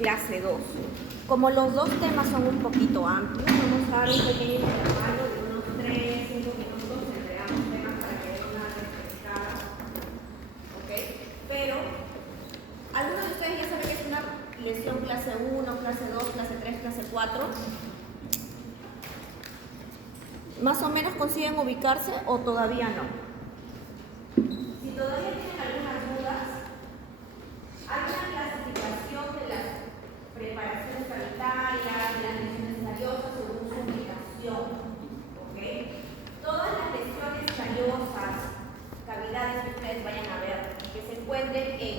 clase 2. Como los dos temas son un poquito amplios, vamos a dar un pequeño intervalo de unos 3-5 minutos entre ambos temas para que den una refrescada. ¿Ok? Pero, algunos de ustedes ya saben que es una lección clase 1, clase 2, clase 3, clase 4. ¿Más o menos consiguen ubicarse o todavía no? Si todavía tienen algunas dudas, hay una clasificación de las preparaciones sanitarias, de las lesiones callosas según su ubicación. ¿Ok? Todas las lesiones callosas, cavidades que ustedes vayan a ver, que se encuentren en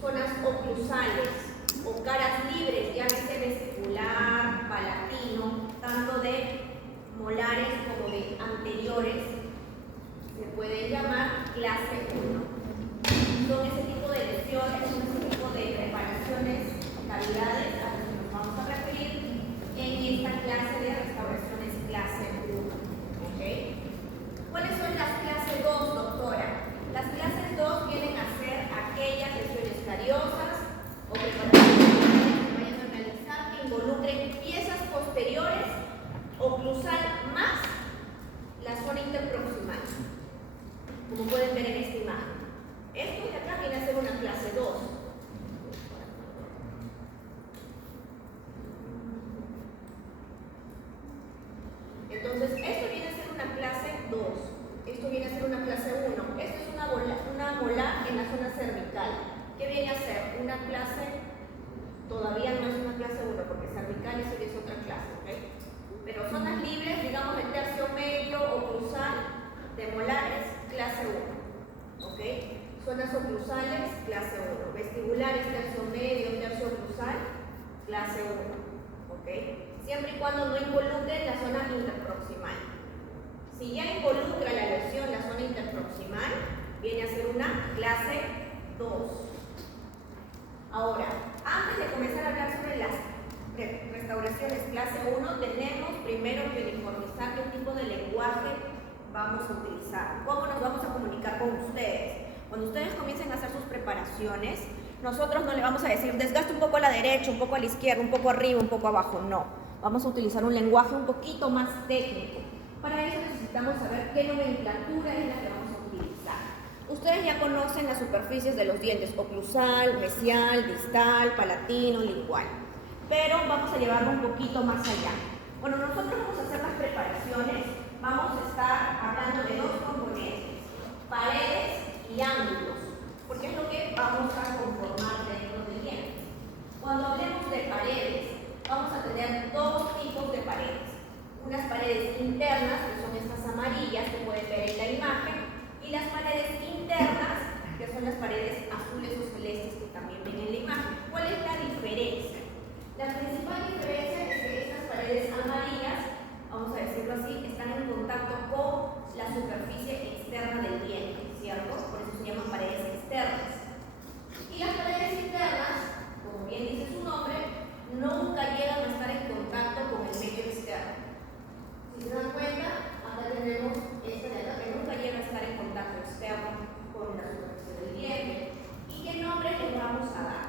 zonas oclusales o caras libres, llámese vestibular, palatino, tanto de molares como de anteriores, se pueden llamar clase 1. Son ese tipo de lesiones, son ese tipo de preparaciones, cavidades a las que nos vamos a referir en esta clase de restauraciones clase 1. ¿Ok? ¿Cuáles son las clases 2, doctora? Las clases 2 vienen a ser aquellas lesiones cariosas o preparaciones que vayan a realizar que involucren piezas posteriores oclusal más la zona interproximal, como pueden ver en esta imagen. Esto de acá viene a ser una clase 2. Entonces, esto viene a ser una clase 2. Esto viene a ser una clase 1. Esto es una molar en la zona cervical. ¿Qué viene a ser? Una clase, todavía no es una clase 1, porque cervical eso ya es otra clase, ¿ok? Pero zonas libres, digamos el tercio medio oclusal de molares, clase 1. ¿Ok? Zonas oclusales, clase 1. Vestibulares, tercio medio, tercio oclusal, clase 1. ¿Ok? Siempre y cuando no involucre la zona interproximal. Si ya involucra la lesión la zona interproximal, viene a ser una clase 2. Ahora, antes de comenzar a hablar sobre las restauraciones clase 1, tenemos primero que uniformizar qué tipo de lenguaje vamos a utilizar, cómo nos vamos a comunicar con ustedes. Cuando ustedes comiencen a hacer sus preparaciones, nosotros no le vamos a decir desgaste un poco a la derecha, un poco a la izquierda, un poco arriba, un poco abajo, no. Vamos a utilizar un lenguaje un poquito más técnico. Para eso necesitamos saber qué nomenclatura es la que vamos a utilizar. Ustedes ya conocen las superficies de los dientes, oclusal, mesial, distal, palatino, lingual. Pero vamos a llevarlo un poquito más allá. Bueno, nosotros vamos a hacer las preparaciones, vamos a estar hablando de dos componentes, paredes y ángulos, porque es lo que vamos a conformar dentro del diente. Cuando hablemos de paredes, vamos a tener dos tipos de paredes. Unas paredes internas, que son estas amarillas que pueden ver en la imagen, y las paredes internas, que son las paredes azules o celestes que también ven en la imagen. ¿Cuál es la diferencia? La principal diferencia es que estas paredes amarillas, vamos a decirlo así, están en contacto con la superficie externa del diente, ¿cierto? Por eso se llaman paredes externas. Y las paredes internas, como bien dice su nombre, nunca llegan a estar en contacto con el medio externo. Si se dan cuenta, acá tenemos esta de acá que nunca llega a estar en contacto externo con la superficie del diente. ¿Y qué nombre les vamos a dar?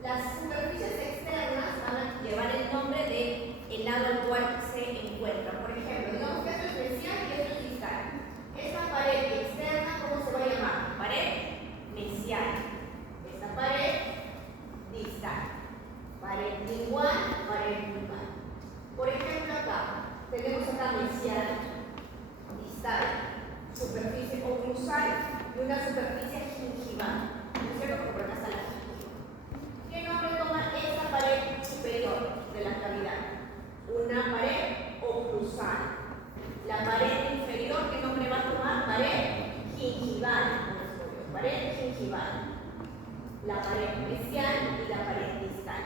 Las superficies externas van a llevar el nombre del lado al cual se encuentran. Por ejemplo, digamos que esto es mesial y esto es distal. Esta pared externa, ¿cómo se va a llamar? Pared mesial. Esta pared distal. Pared lingual, pared lingual. Por ejemplo, acá tenemos acá mesial, distal, superficie oclusal y una superficie gingival. ¿No es cierto? Porque por acá está la gingiva. ¿Qué nombre toma esta pared superior de la cavidad? Una pared oclusal. La pared inferior, ¿qué nombre va a tomar? Pared gingival. Pared gingival. La pared mesial y la pared distal.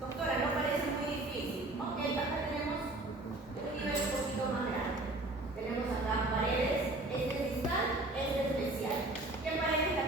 Doctora, ¿no parece muy difícil? Ok, acá tenemos un nivel un poquito más grande. Tenemos acá paredes, este es distal, este es mesial. ¿Qué pared es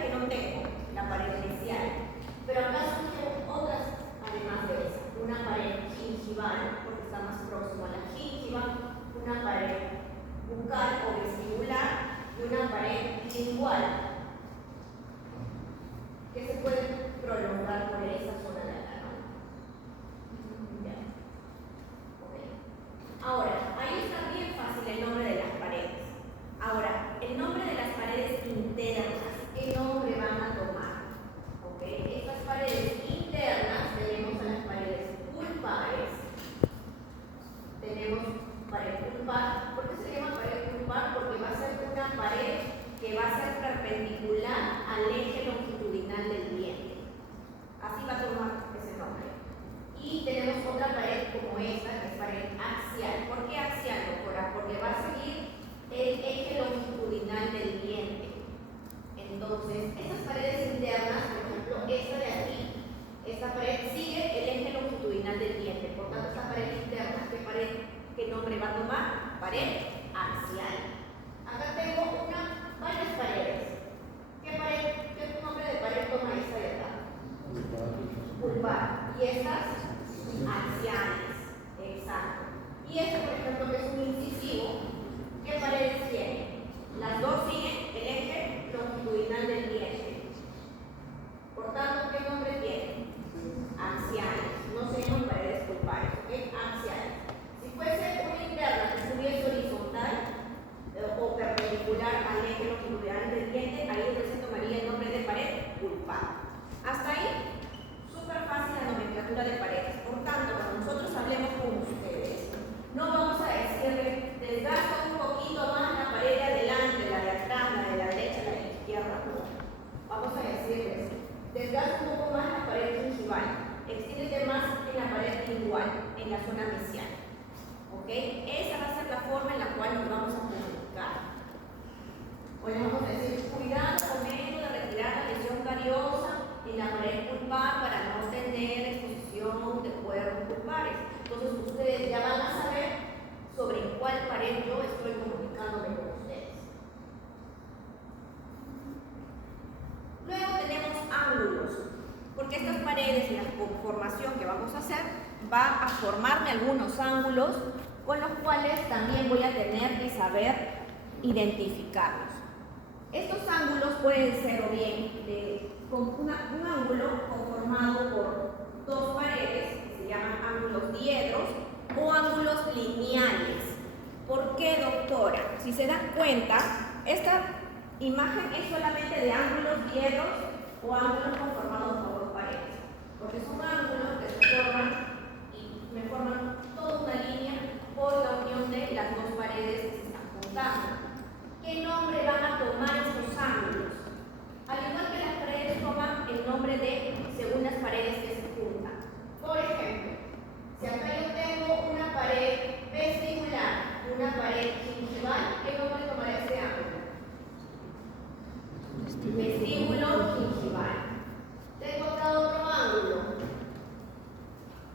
en la pared pulpar para no tener exposición de cuernos pulpares. Entonces ustedes ya van a saber sobre cuál pared yo estoy comunicándome con ustedes. Luego tenemos ángulos, porque estas paredes y la conformación que vamos a hacer va a formarme algunos ángulos con los cuales también voy a tener que saber identificarlos. Estos ángulos pueden ser o bien un ángulo conformado por dos paredes, que se llaman ángulos diedros, o ángulos lineales. ¿Por qué, doctora? Si se dan cuenta, esta imagen es solamente de ángulos diedros o ángulos conformados por dos paredes, porque son ángulos que se forman y me forman toda una línea por la unión de las dos paredes que se están juntando. ¿Qué nombre van a tomar estos ángulos? Al igual que las paredes toman el nombre de según las paredes que se juntan. Por ejemplo, si acá yo tengo una pared vestibular, una pared gingival, ¿qué nombre tomará este ángulo? Vestíbulo gingival. Tengo acá otro ángulo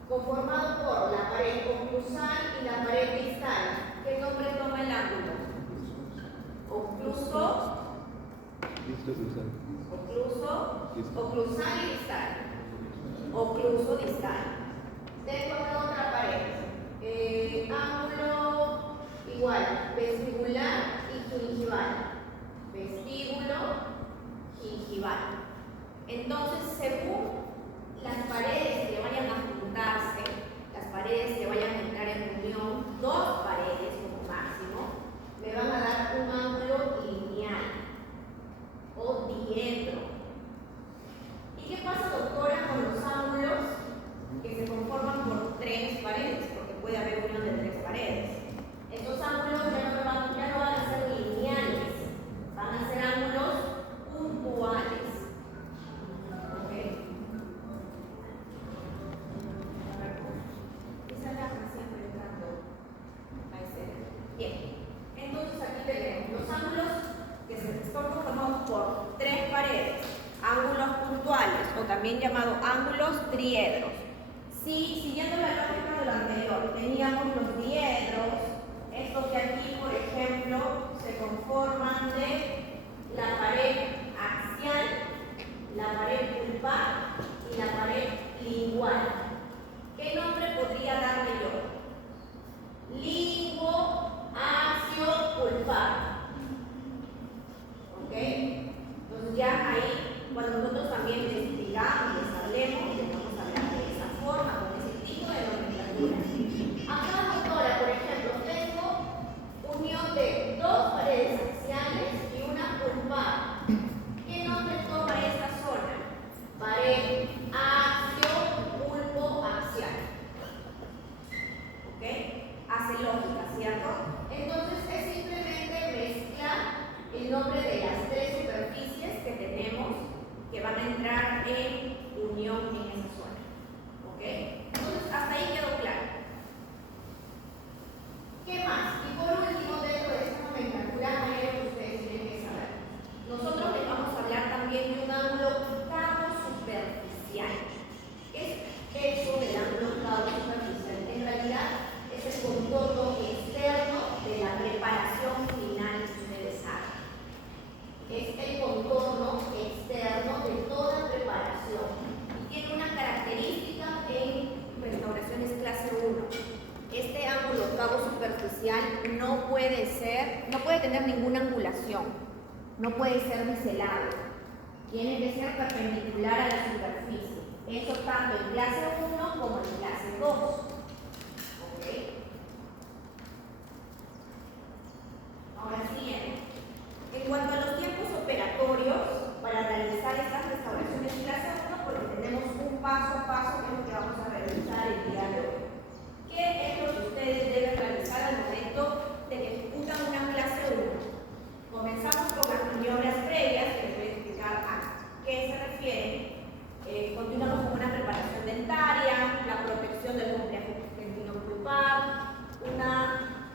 conformado por la pared oclusal y la pared distal. ¿Qué nombre toma el ángulo? Oclusal y distal. Ocluso distal. Tengo acá otra pared. Ángulo igual, vestibular y gingival. Vestíbulo, gingival. Entonces, según las paredes que vayan a juntarse, las paredes que vayan a entrar en unión, dos paredes como máximo, me van a dar un ángulo lineal o diedro. ¿Y qué pasa, doctora, con los ángulos que se conforman por tres paredes? Porque puede haber unión de tres paredes. Estos ángulos ya no van a ser lineales, van a ser ángulos puntuales. ¿Ok? Esa llama siempre entrando a escena. Bien. Entonces aquí tenemos los ángulos que están conformados por tres paredes, ángulos puntuales o también llamados ángulos triedros. Si siguiendo la lógica de lo anterior teníamos los diedros, estos de aquí, por ejemplo, se conforman de la pared axial, la pared pulpar y la pared lingual. ¿Qué nombre podría darle yo? Lingo, axio, pulpar. ¿Ok? Entonces ya ahí, cuando nosotros también investigamos y les hablemos, les vamos a hablar de esa forma, con ese tipo de nomenclatura. Acá, doctora, por ejemplo, tengo unión de dos paredes axiales y una pulpar. ¿Qué nombre toma esta zona? Pared axio, pulpo, axial. ¿Ok? Hace lógica, ¿cierto? Entonces es simplemente mezclar el nombre de las tres superficies que tenemos que van a entrar en unión en esa zona. ¿Ok? Entonces hasta ahí quedó claro. ¿Qué más? Y por último, dentro de esta nomenclatura hay algo que ustedes tienen que saber. Nosotros les vamos a hablar también de un ángulo octavo superficial. ¿Qué es eso del ángulo octavo superficial? En realidad es el contorno externo de la preparación final que ustedes hagan. Es el contorno externo de toda preparación. Y tiene una característica en restauraciones clase 1. Este ángulo octavo superficial no puede tener ninguna angulación, no puede ser biselado, tiene que ser perpendicular a la superficie. Eso tanto en clase 1 como en clase 2. ¿Ok? Ahora siguiente. En cuanto a los tiempos operatorios para realizar estas restauraciones clase 1, porque tenemos un paso a paso que es lo que vamos a realizar el día de hoy. ¿Qué es lo que ustedes deben realizar al momento de que ejecutan una clase 1? Comenzamos con las maniobras previas, que les voy a explicar a qué se refieren. Continuamos con una preparación dentaria, la protección del complejo dentino pulpar,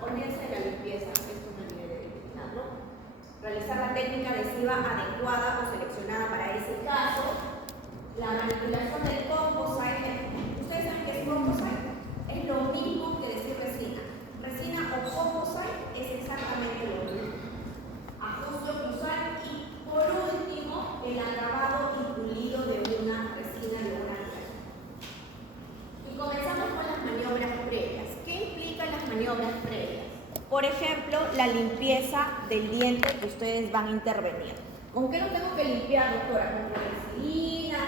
olvídense de la limpieza, esto me olvidé de eliminarlo. Realizar la técnica adhesiva adecuada o seleccionada para ese caso. La manipulación del composite. ¿Ustedes saben qué es composite? Es lo mismo que decir resina. Resina o composite es exactamente lo mismo. Ajuste occlusal y por último el acabado y pulido de una resina de una piel. Y comenzamos con las maniobras previas. ¿Qué implican las maniobras previas? Por ejemplo, la limpieza del diente que ustedes van a intervenir. ¿Con qué lo tengo que limpiar, doctora? Con penicilina.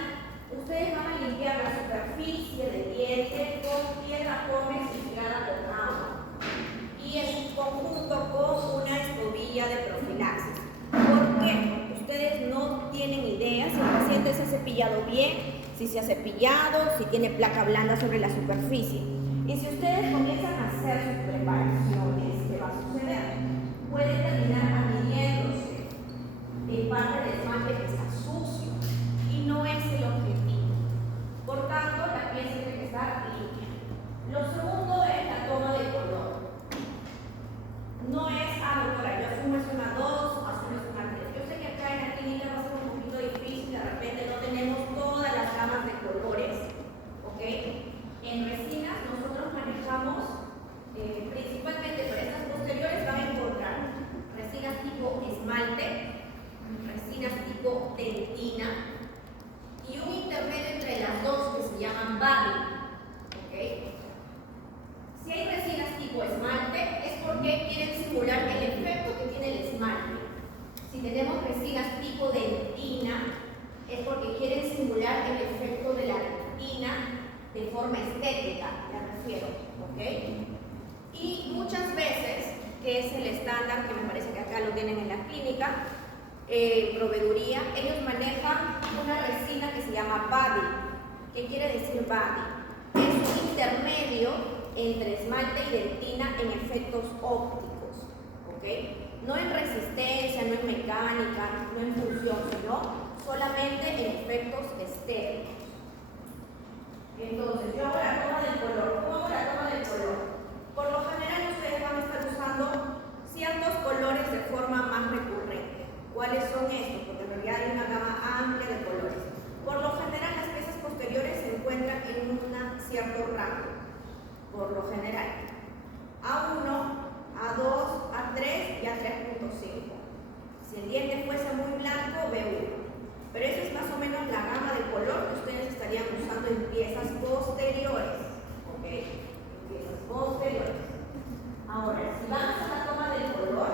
Ustedes van a limpiar la superficie del diente con piedra pómez mezclada con agua y en conjunto con una escobilla de profilaxis. ¿Por qué? Ustedes no tienen idea si el paciente se ha cepillado bien, si se ha cepillado, si tiene placa blanda sobre la superficie. Y si ustedes comienzan a hacer sus preparaciones, ¿qué va a suceder? Puede terminar adhiriéndose en parte del esmalte que está sucio y no es el objetivo. Por tanto, la piel tiene que estar limpia. Lo segundo es la toma de color. No es, doctora, yo asumo es una 2, asumo es una 3. Yo sé que acá en la clínica va a ser un poquito difícil, de repente no tenemos todas las gamas de colores, ¿ok? En resinas nosotros manejamos, principalmente para estas posteriores van a encontrar resinas tipo esmalte, resinas tipo dentina y un intermedio entre las dos que se llaman body, ¿ok? Si hay resinas tipo esmalte es porque quieren simular el efecto que tiene el esmalte. Si tenemos resinas tipo dentina es porque quieren simular el efecto de la dentina de forma estética, me refiero, ¿ok? Y muchas veces, que es el estándar, que me parece que acá lo tienen en la clínica, proveeduría, ellos manejan una resina que se llama body. ¿Qué quiere decir body? Es un intermedio entre esmalte y dentina en efectos ópticos, ¿ok? No en resistencia, no en mecánica, no en función, sino solamente en efectos estéticos. Entonces, yo hago la toma del color. ¿Cómo hago la toma del color? Por lo general ustedes van a estar usando ciertos colores de forma más recurrente. ¿Cuáles son estos? Porque en realidad hay una gama amplia de colores. Por lo general las piezas posteriores se encuentran en un cierto rango. Por lo general. A1, A2, A3 y A3.5. Si el diente fuese muy blanco, B1. Pero eso es más o menos la gama de color que ustedes estarían usando en piezas posteriores. ¿Ok? En piezas posteriores. Ahora, si vamos a la toma del color,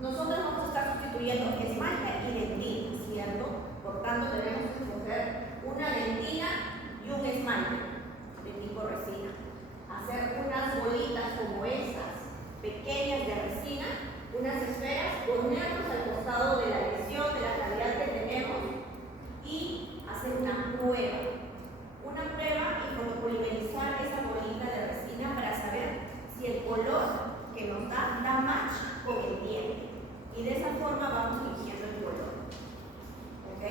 nosotros vamos a estar sustituyendo esmalte y dentina, ¿cierto? Por tanto, debemos escoger una dentina y un esmalte de tipo resina. Hacer unas bolitas como estas, pequeñas de resina, unas esferas, ponernos al costado de la lesión, de la cavidad que tenemos y hacer una prueba. Una prueba y fotopolimerizar esa bolita de resina para saber si el color que nos da match con el diente. Y de esa forma vamos eligiendo el color. ¿Ok?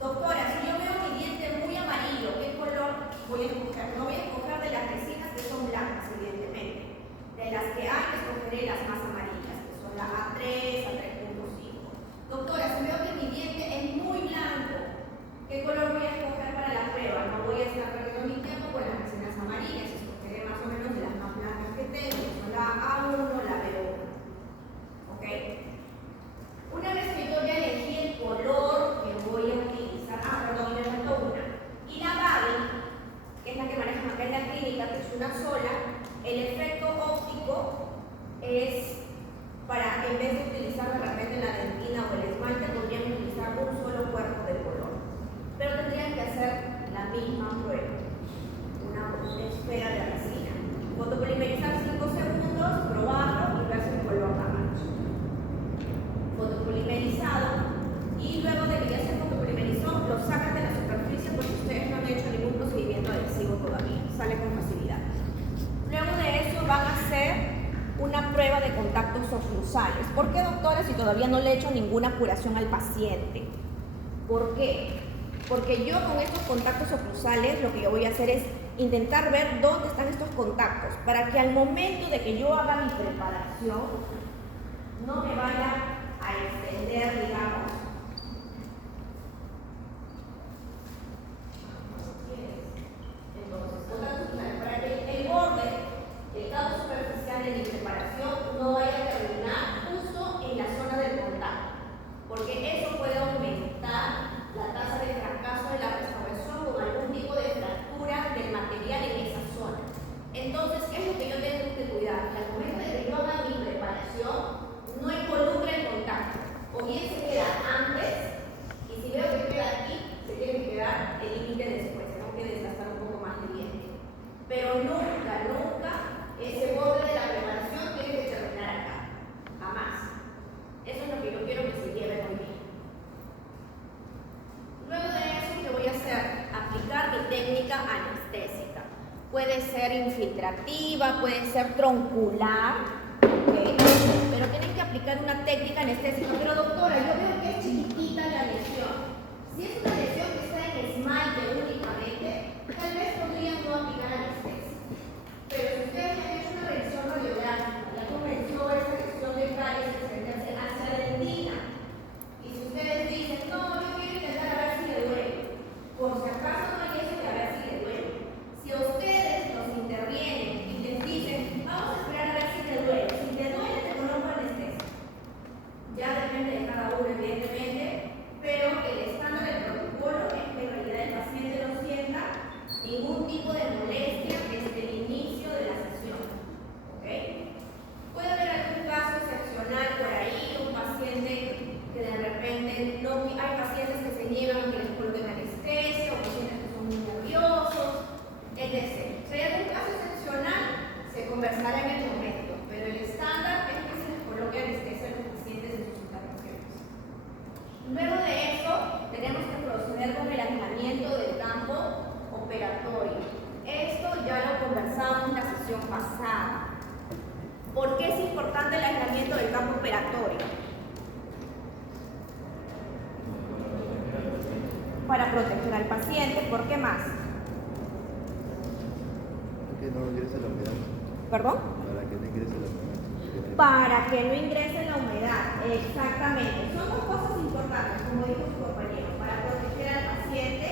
Doctora, si yo veo mi diente muy amarillo, ¿qué color voy a escoger? No voy a escoger de las resinas que son blancas, evidentemente. De las que hay, escogeré las más amarillas, que son la A3, A3.5. Doctora, si veo que mi diente es muy blanco, ¿qué color voy a escoger para la prueba? No voy a estar perdiendo mi tiempo con las resinas amarillas, escogeré más o menos de las más blancas que tengo, que son la A1, la B1. ¿Ok? Una vez que yo ya elegí el color que voy a utilizar, me faltó una. Y la body, que es la que manejan acá en la clínica, que es una sola, el efecto óptico es para, en vez de utilizar de repente la dentina o el esmalte, podrían utilizar un solo cuerpo de color. Pero tendrían que hacer la misma prueba, una esfera de resina. Fotopolimerizar 5 segundos, probarlo y ver si el color da match. Fotopolimerizado, y luego de que ya se fotopolimerizó, lo sacan de la superficie porque ustedes no han hecho ningún procedimiento adhesivo todavía, sale con facilidad. Luego de eso van a hacer una prueba de contactos oclusales. ¿Por qué, doctora, si todavía no le he hecho ninguna curación al paciente? ¿Por qué? Porque yo con estos contactos oclusales lo que yo voy a hacer es intentar ver dónde están estos contactos para que al momento de que yo haga mi preparación no me vaya a extender, digamos, penetrativa, puede ser troncular, ¿okay? Pero tienen que aplicar una técnica anestésica. Pero doctora, yo veo que es chiquitita la lesión. Si es una lesión que está en esmalte únicamente, tal vez podrían no aplicar anestesia. Pero si ustedes han hecho una revisión radiográfica, ya comenzó esa lesión de caries a extenderse hacia la dentina. Y si ustedes dicen, no, yo quiero intentar a ver si le duele, por si acaso no hay eso de a ver si le duele. Si ustedes nos intervienen y les dicen, vamos a esperar a ver si te duele, si te duele te coloco anestesia. Ya depende de cada uno, evidentemente, pero el estándar del protocolo es que en realidad el paciente no sienta ningún tipo de molestia desde el inicio de la sesión. ¿Okay? Puede haber algún caso excepcional por ahí, un paciente que de repente no, hay pacientes que se niegan a que les coloquen anestesia, o pacientes que son muy nerviosos, etc. Si hay algún caso excepcional, se conversará en el momento, pero el estándar es que se les coloque anestesia a los pacientes en sus intervenciones. Luego de eso, tenemos que proceder con el aislamiento del campo operatorio. Esto ya lo conversamos en la sesión pasada. ¿Por qué es importante el aislamiento del campo operatorio? Para proteger al paciente. ¿Por qué más? Para que no ingrese la humedad. ¿Perdón? Para que no ingrese la humedad. Para que no ingrese la humedad, exactamente. Son dos cosas importantes, como dijo su compañero, para proteger al paciente,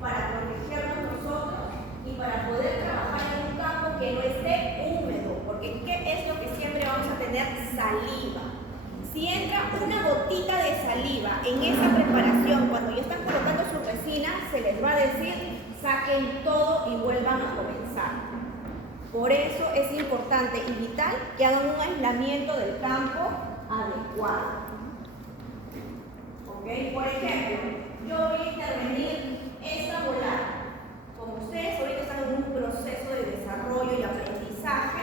para protegernos nosotros y para poder trabajar en un campo que no esté húmedo, porque ¿qué es lo que siempre vamos a tener? Saliva. Si entra una gotita de saliva en esa preparación, cuando ya están colocando su resina, se les va a decir, saquen todo y vuelvan a comenzar. Por eso es importante y vital que hagan un aislamiento del campo adecuado. ¿Ok? Por ejemplo, yo voy a intervenir esta molar. Como ustedes ahorita están en un proceso de desarrollo y aprendizaje,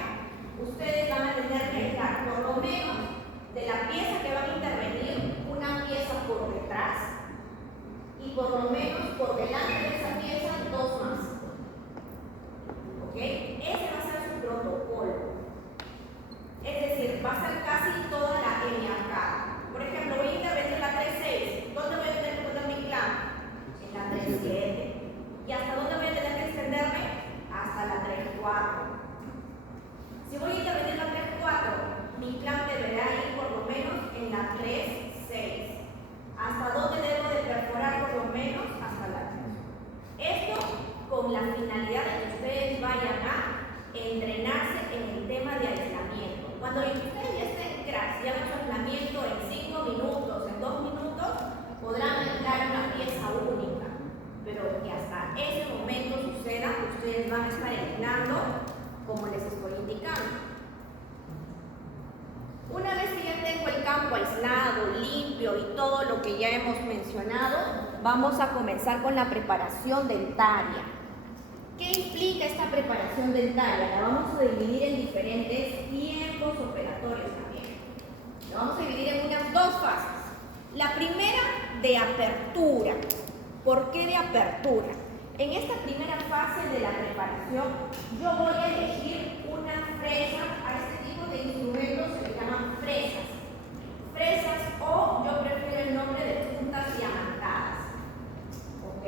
ustedes van a tener que aislar por lo menos de la pieza que van a intervenir, una pieza por detrás y por lo menos por delante de esa pieza dos más. ¿Ok? Ese va a ser su protocolo. Es decir, va a ser casi toda la arcada. Por ejemplo, voy a intervenir la 3.6. ¿Dónde voy a tener que poner mi clamp? En la 3.7. ¿Y hasta dónde voy a tener que extenderme? Hasta la 3.4. Si voy a intervenir la 3.4, mi clamp deberá ir por lo menos en la 3.6. ¿Hasta dónde debo de perforar por lo menos? Hasta la 3. Esto con la finalidad de que ustedes vayan a entrenarse en el tema de aislamiento. Cuando ustedes ya estén cracks, ya hagan su aislamiento en 5 minutos, en 2 minutos, podrán aislar una pieza única. Pero que hasta ese momento suceda, ustedes van a estar aislando como les estoy indicando. Una vez que ya tengo el campo aislado, limpio y todo lo que ya hemos mencionado, vamos a comenzar con la preparación dentaria. ¿Qué implica esta preparación dentaria? La vamos a dividir en diferentes tiempos operatorios también. La vamos a dividir en unas dos fases. La primera, de apertura. ¿Por qué de apertura? En esta primera fase de la preparación, yo voy a elegir una fresa. A este tipo de instrumentos se le llaman fresas. Fresas o yo prefiero el nombre de puntas diamantadas. ¿Ok?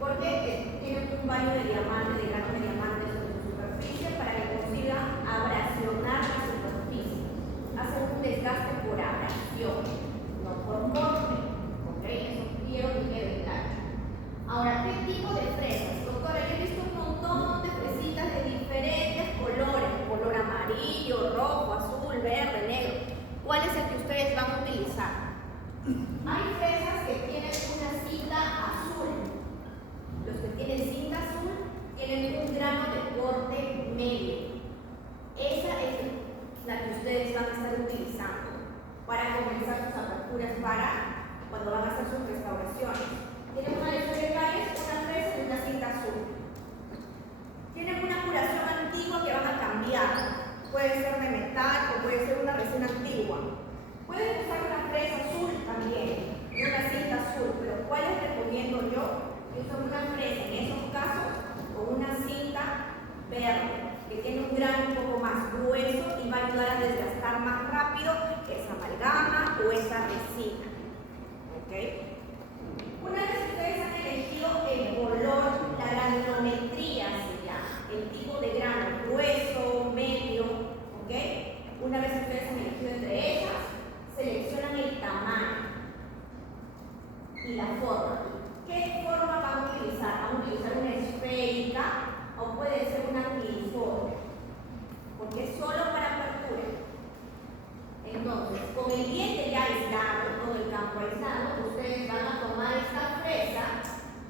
Porque tienen un baño de diamante, de granos de diamante sobre su superficie para que consigan abrasionar la superficie. Hacen un desgaste por abrasión, no por corte. ¿Ok? Eso quiero que quede claro. Ahora, ¿qué tipo de fresas? Doctora, yo he visto un montón de fresitas de diferentes colores, color amarillo, rojo, azul, verde, negro. ¿Cuál es el que ustedes van a utilizar? Hay fresas que tienen una cinta azul. Los que tienen cinta azul tienen un grano de corte medio. Esa es la que ustedes van a estar utilizando para comenzar sus aperturas para cuando van a hacer sus restauraciones. Tienen una lesión de caries, una fresa y una cinta azul. Tienen una curación antigua que van a cambiar. Puede ser de metal o puede ser una resina antigua. Pueden usar una fresa azul también, y una cinta azul, pero ¿cuál les recomiendo yo? Que usen una fresa en esos casos con una cinta verde, que tiene desgastar más rápido esa amalgama o esa resina. ¿Ok? Una vez que ustedes han elegido el color, la granulometría se llama, el tipo de grano, grueso, medio, ¿ok? Una vez que ustedes han elegido entre ellas, seleccionan el tamaño y la forma. ¿Qué forma van a utilizar? Van a utilizar una esférica o puede ser una filiforme, porque es solo para apertura. Entonces, con el diente ya aislado, todo el campo aislado, ustedes van a tomar esta fresa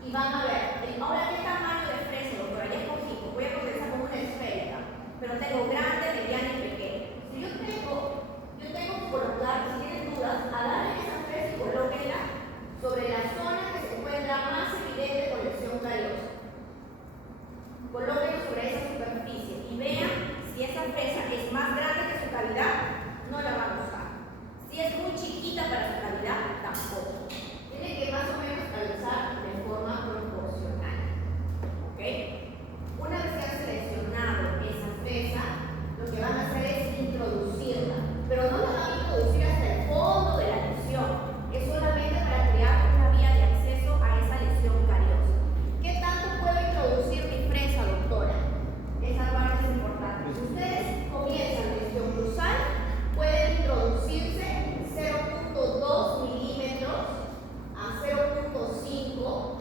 y van a ver, ahora qué tamaño de fresa, doctora, ya escogí, voy a comenzar con una esférica, pero tengo grande, mediana y pequeña. Si yo tengo que colocar, si tienen dudas, agarren esa fresa y colóquenla sobre la zona que se encuentra más evidente con lesión callosa. Colóquenla sobre esa superficie y vean si esa fresa es más grande que su cavidad, no la van a usar. Si es muy chiquita para su cavidad, tampoco. Tiene que más o menos calzar de forma proporcional. ¿Ok? Una vez que han seleccionado esa fresa, lo que van a hacer es introducirla, pero no la van a introducir hasta el fondo de la lesión. Es solamente para crear una vía de acceso a esa lesión cariosa. ¿Qué tanto puedo introducir mi fresa, doctora? Esa parte es importante. Si ustedes comienzan lesión cruzal, pueden introducirse 0.2 milímetros a 0.5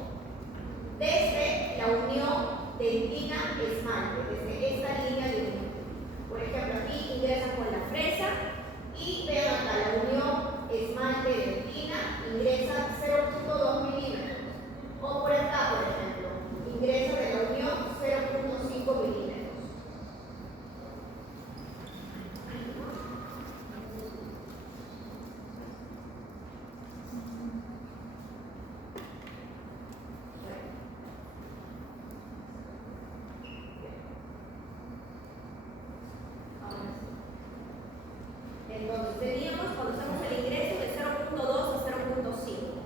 desde la unión dentina-esmalte, desde esta línea de unión. Por ejemplo, aquí ingresan con la fresa y vean acá la unión esmalte-dentina ingresa 0.2 milímetros. O por acá, por ejemplo, ingresa de la unión 0.5 milímetros. Entonces teníamos cuando hacemos el ingreso de 0.2 a 0.5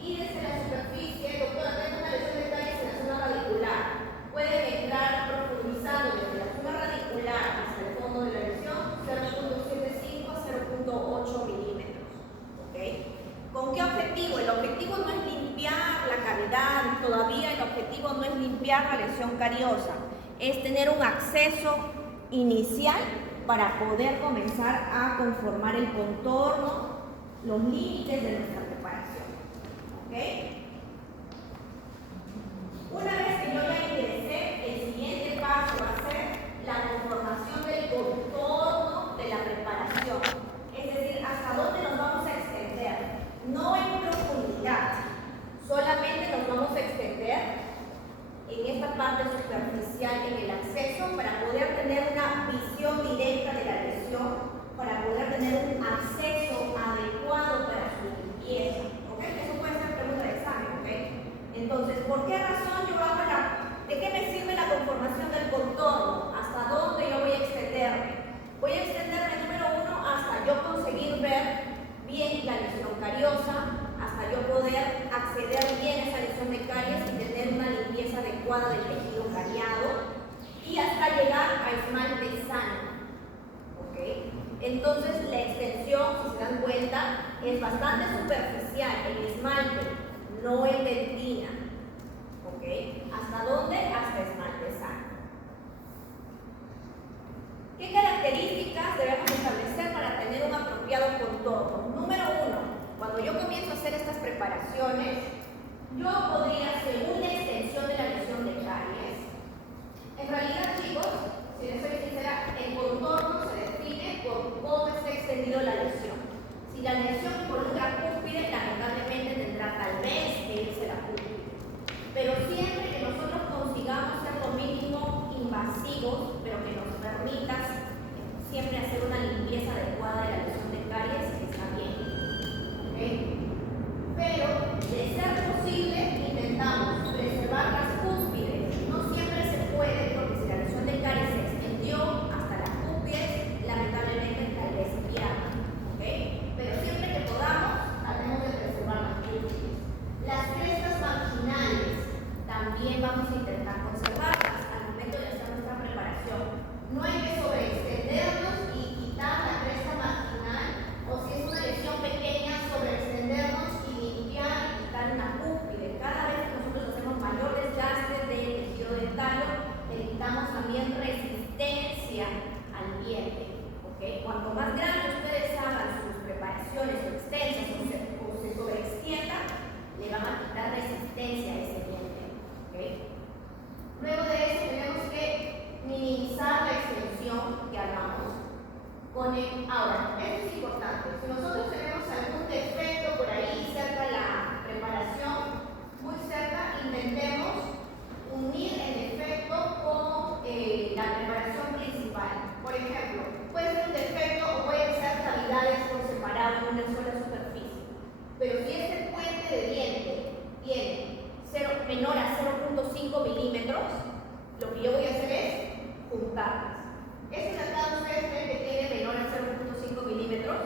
y desde la superficie, doctora, tengo una lesión de caries en la zona radicular, pueden entrar profundizando desde la zona radicular hasta el fondo de la lesión 0.75 a 0.8 milímetros. ¿Okay? ¿Con qué objetivo? El objetivo no es limpiar la cavidad, todavía el objetivo no es limpiar la lesión cariosa, es tener un acceso inicial para poder comenzar a conformar el contorno, los límites de nuestra preparación. ¿Ok? Una vez que yo ya ingresé, el siguiente paso va a ser la conformación del contorno de la preparación. Es decir, hasta dónde nos vamos a extender. No en profundidad, solamente nos vamos a extender en esta parte superficial, en el acceso, para poder tener una visión directa de la lesión, para poder tener un acceso adecuado para su limpieza. ¿Ok? Eso puede ser pregunta de examen. ¿Ok? Entonces, ¿por qué razón yo hago de qué me sirve la conformación del contorno? ¿Hasta dónde yo voy a extenderme? Voy a extenderme, número uno, hasta yo conseguir ver bien la lesión cariosa, hasta yo poder acceder bien a esa lesión de caries y tener una limpieza adecuada del tejido cariado y hasta llegar a esmalte sano. ¿Okay? Entonces la extensión, si se dan cuenta, es bastante superficial, el esmalte, no en dentina. ¿Okay? ¿Hasta dónde? Hasta esmalte sano. ¿Qué características debemos establecer para tener un apropiado contorno? Número uno, cuando yo comienzo a hacer estas preparaciones, yo podría hacer una extensión de la lesión de caries. En realidad, chicos, si les soy sincera, el contorno se define por cómo está extendido la lesión. Si la lesión involucra cúspide, lamentablemente tendrá tal vez que irse la cúspide. Pero siempre que nosotros consigamos ser lo mínimo invasivos, pero que nos permita siempre hacer una limpieza adecuada de la lesión de caries, está bien. ¿Okay? Pero, de ser posible, intentamos preservar las cúspides. No siempre se puede, porque si la lesión de caries se extendió hasta las cúspides, lamentablemente tal vez pierda. ¿Okay? Pero siempre que podamos, tratemos de preservar las cúspides. Las crestas marginales también vamos a intentar conservarlas al momento de hacer nuestra preparación. No hay que cavidades por separado en una sola superficie. Pero si este puente de diente tiene menor a 0.5 milímetros, lo que yo voy a hacer es juntarlas. Este de acá ustedes ven que tiene menor a 0.5 milímetros.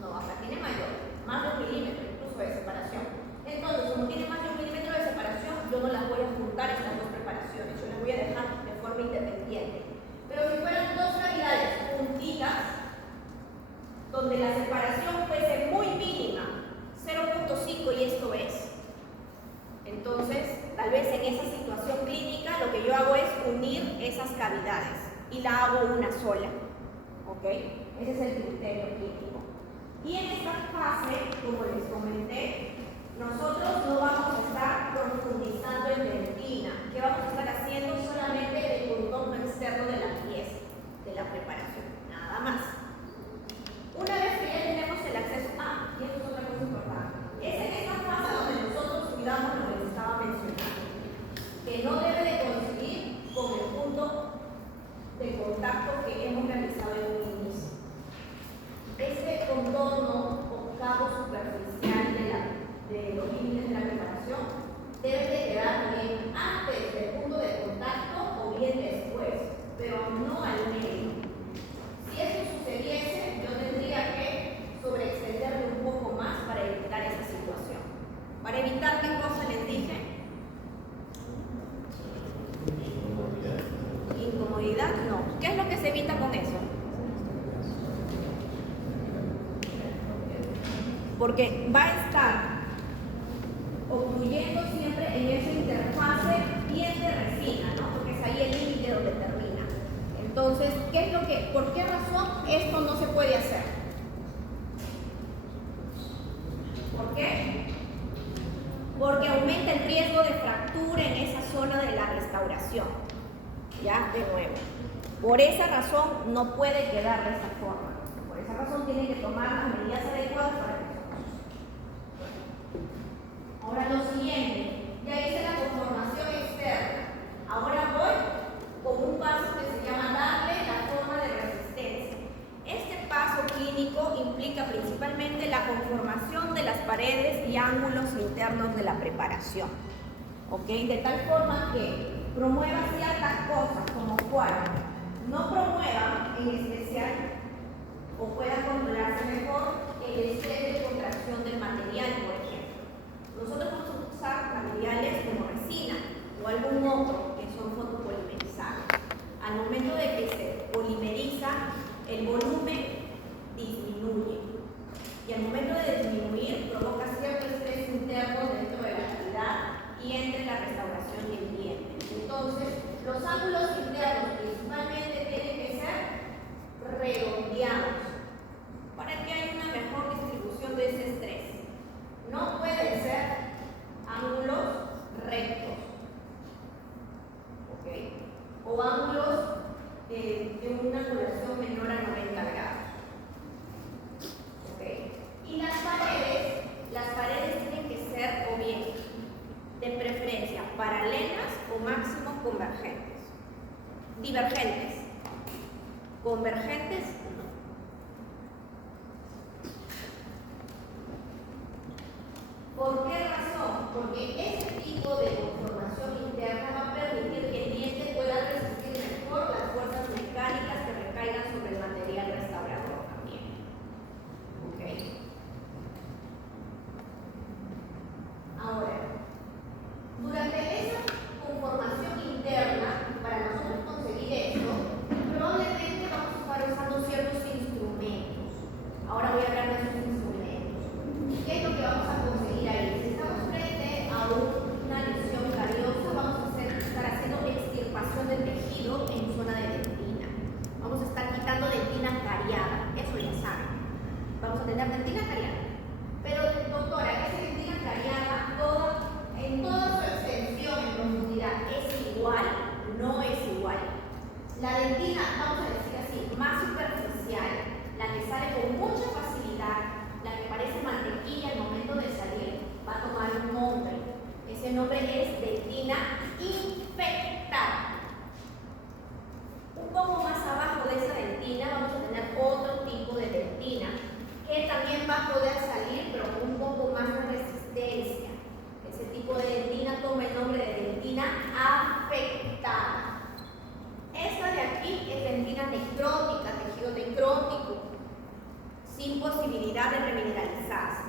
No, acá tiene mayor, más de 1 milímetro incluso de separación. Entonces, como tiene más de 1 milímetro de separación, yo no las voy a juntar estas dos preparaciones, yo las voy a dejar de forma independiente. Pero si fueran dos cavidades juntitas, donde la separación fuese muy mínima, 0.5 y esto es, entonces, tal vez en esa situación clínica lo que yo hago es unir esas cavidades y la hago una sola. ¿Ok? Ese es el criterio clínico. Y en esta fase, como les comenté, nosotros no vamos a estar profundizando en dentina. ¿Qué vamos a estar haciendo? Solamente el contorno externo de la pieza, de la preparación. Nada más. Una vez que ya tenemos el acceso, y esto es otra cosa importante, es en esta fase donde nosotros cuidamos lo que les estaba mencionando, que no debe de coincidir con el punto de contacto que hemos realizado en un inicio. Este contorno o cabo superficial de los límites de la preparación debe de quedar bien antes del punto de contacto o bien después, pero no al medio. Si eso sucediese, yo tendría que sobreextenderme un poco más para evitar esa situación. Para evitar qué cosa les dije. Incomodidad, no. ¿Qué es lo que se evita con eso? Porque va a estar ocluyendo siempre en esa interfase bien de resina, ¿no? Porque es ahí el límite donde termina. Entonces, ¿por qué razón esto no se puede hacer? ¿Por qué? Porque aumenta el riesgo de fractura en esa zona de la restauración. Ya, de nuevo. Por esa razón no puede quedar de esa forma. Por esa razón tienen que tomar las medidas adecuadas para que eso no suceda. Ahora lo siguiente, ya hice la conformación externa. Ahora voy con un paso que se llama darle la forma de resistencia. Este paso clínico implica principalmente la conformación de las paredes y ángulos internos de la preparación. ¿Ok? De tal forma que promueva ciertas cosas, como cuál, no promueva en especial o pueda controlarse mejor el estrés de contracción del material, por ejemplo. Nosotros vamos a usar materiales como resina o algún otro que son fotopolimerizados. Al momento de que se polimeriza, el volumen disminuye. Y al momento de disminuir, provoca cierto estrés interno dentro de la cavidad y entre la restauración y el diente. Entonces, los ángulos internos principalmente tienen que ser redondeados para que haya una mejor distribución de ese estrés. No pueden ser ángulos rectos, ¿ok? O ángulos de una angulación menor a 90 grados. ¿Ok? Y las paredes tienen que ser o bien de preferencia paralelas o máximo convergentes. Divergentes. Convergentes, no. ¿Por qué razón? Porque ese tipo de conformación interna va a permitir que el diente pueda resistir mejor las fuerzas mecánicas que recaigan sobre el material restaurador también. ¿Ok? Ahora, durante esa conformación interna, para nosotros conseguir esto, probablemente vamos a estar usando ciertos instrumentos. Ahora voy a hablar de esos instrumentos. ¿Qué es lo que vamos a conseguir ahí? Si estamos frente a una lesión cariosa, vamos a estar haciendo extirpación del tejido en zona de dentina. Vamos a estar quitando dentina cariada, eso ya saben. Vamos a tener dentina cariada. Pero, doctora, esa dentina cariada, en toda su extensión, en profundidad, ¿es igual? No es igual. La dentina, vamos a decir así, más superficial, la que sale con mucha facilidad, la que parece mantequilla al momento de salir, va a tomar un nombre. Ese nombre es dentina infectada. Un poco más abajo de esa dentina vamos a tener otro tipo de dentina posibilidad de remineralizarse.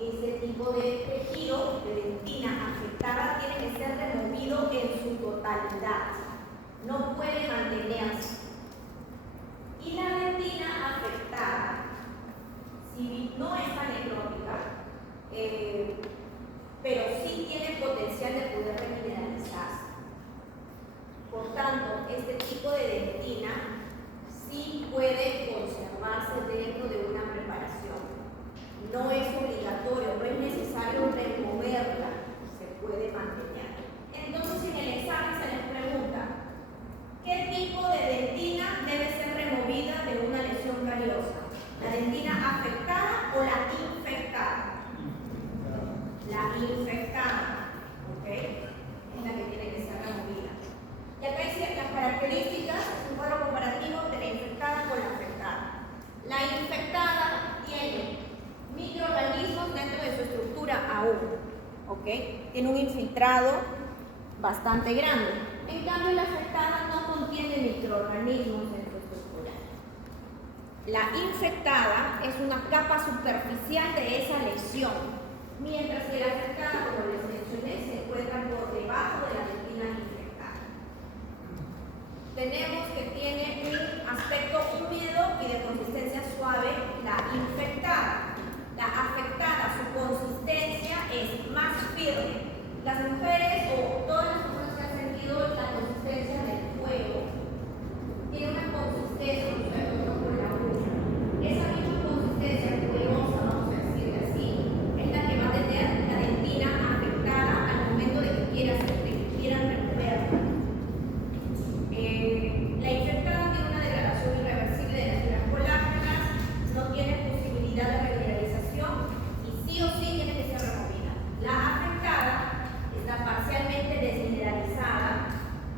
Ese tipo de tejido de dentina afectada tiene que ser removido en su totalidad. No puede mantenerse. Y la dentina afectada, si no está necrótica, pero sí tiene potencial de poder remineralizarse. Por tanto, este tipo de dentina sí puede conservarse dentro de una preparación. No es obligatorio, no es necesario removerla, se puede mantener. Entonces, en el examen se les pregunta, ¿qué tipo de dentina debe ser removida de una lesión cariosa? ¿La dentina afectada o la infectada? La infectada, ¿ok? Es la que tiene que ser removida. Y acá hay ciertas características, un cuadro comparativo de la infectada con la afectada. La infectada tiene microorganismos dentro de su estructura aún, ¿ok? Tiene un infiltrado bastante grande. En cambio, la afectada no contiene microorganismos en su estructura. La infectada es una capa superficial de esa lesión, mientras que la afectada, como les mencioné, se encuentra por debajo de la dentina infectada. Tenemos que tiene un aspecto húmedo y de consistencia suave la infectada. La afectada, su consistencia es más firme. Las mujeres o todas las personas que han sentido la consistencia del fuego, tiene una consistencia, no por la uña. Esa misma consistencia fuegosa, vamos a decir así, es la que va a tener la dentina afectada al momento de que quieran removerla. La infectada tiene una degradación irreversible de las fibras colágenas, no tiene posibilidad de remineralización y sí o sí tiene que ser removida. La afectada está parcialmente desmineralizada,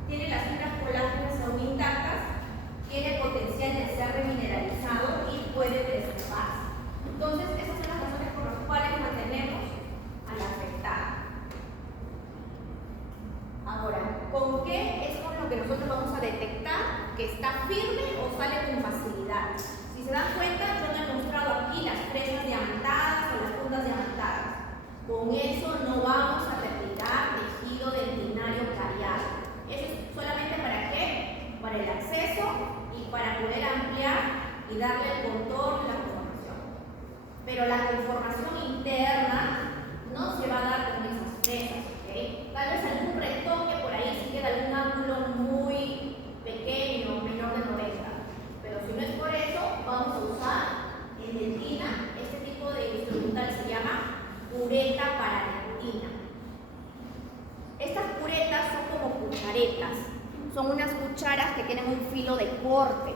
tiene las fibras colágenas aún intactas, tiene potencial de ser remineralizado y puede preservarse. Entonces, esas son las razones por las cuales mantenemos a la afectada. Ahora, ¿con qué es con lo que nosotros vamos a detectar que está firme o sale con facilidad? Si se dan cuenta, yo no he mostrado aquí las fresas diamantadas o las puntas diamantadas. Con eso no vamos a retirar tejido dentinario cariado. ¿Eso es solamente para qué? Para el acceso y para poder ampliar y darle el contorno y la conformación. Pero la conformación interna no se va a dar con esas fresas, ¿ok? Tal vez algún retoque por ahí si queda algún ángulo muy pequeño, menor de 90. Pero si no es por eso, vamos a usar en dentina, este tipo de instrumental se llama cureta para dentina. Estas curetas son como cucharetas, son unas cucharas que tienen un filo de corte.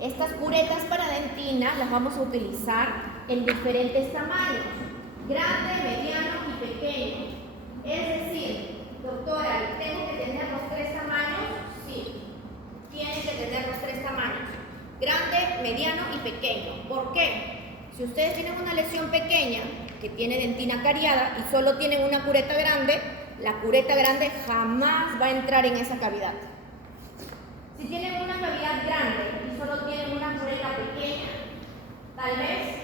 Estas curetas para dentina las vamos a utilizar en diferentes tamaños, grande, mediano y pequeño. Es decir, doctora, ¿tengo que tener los 3 tamaños? Sí, tiene que tener los 3 tamaños, grande, mediano y pequeño. ¿Por qué? Si ustedes tienen una lesión pequeña que tiene dentina cariada y solo tienen una cureta grande, la cureta grande jamás va a entrar en esa cavidad. Si tienen una cavidad grande y solo tienen una cureta pequeña, tal vez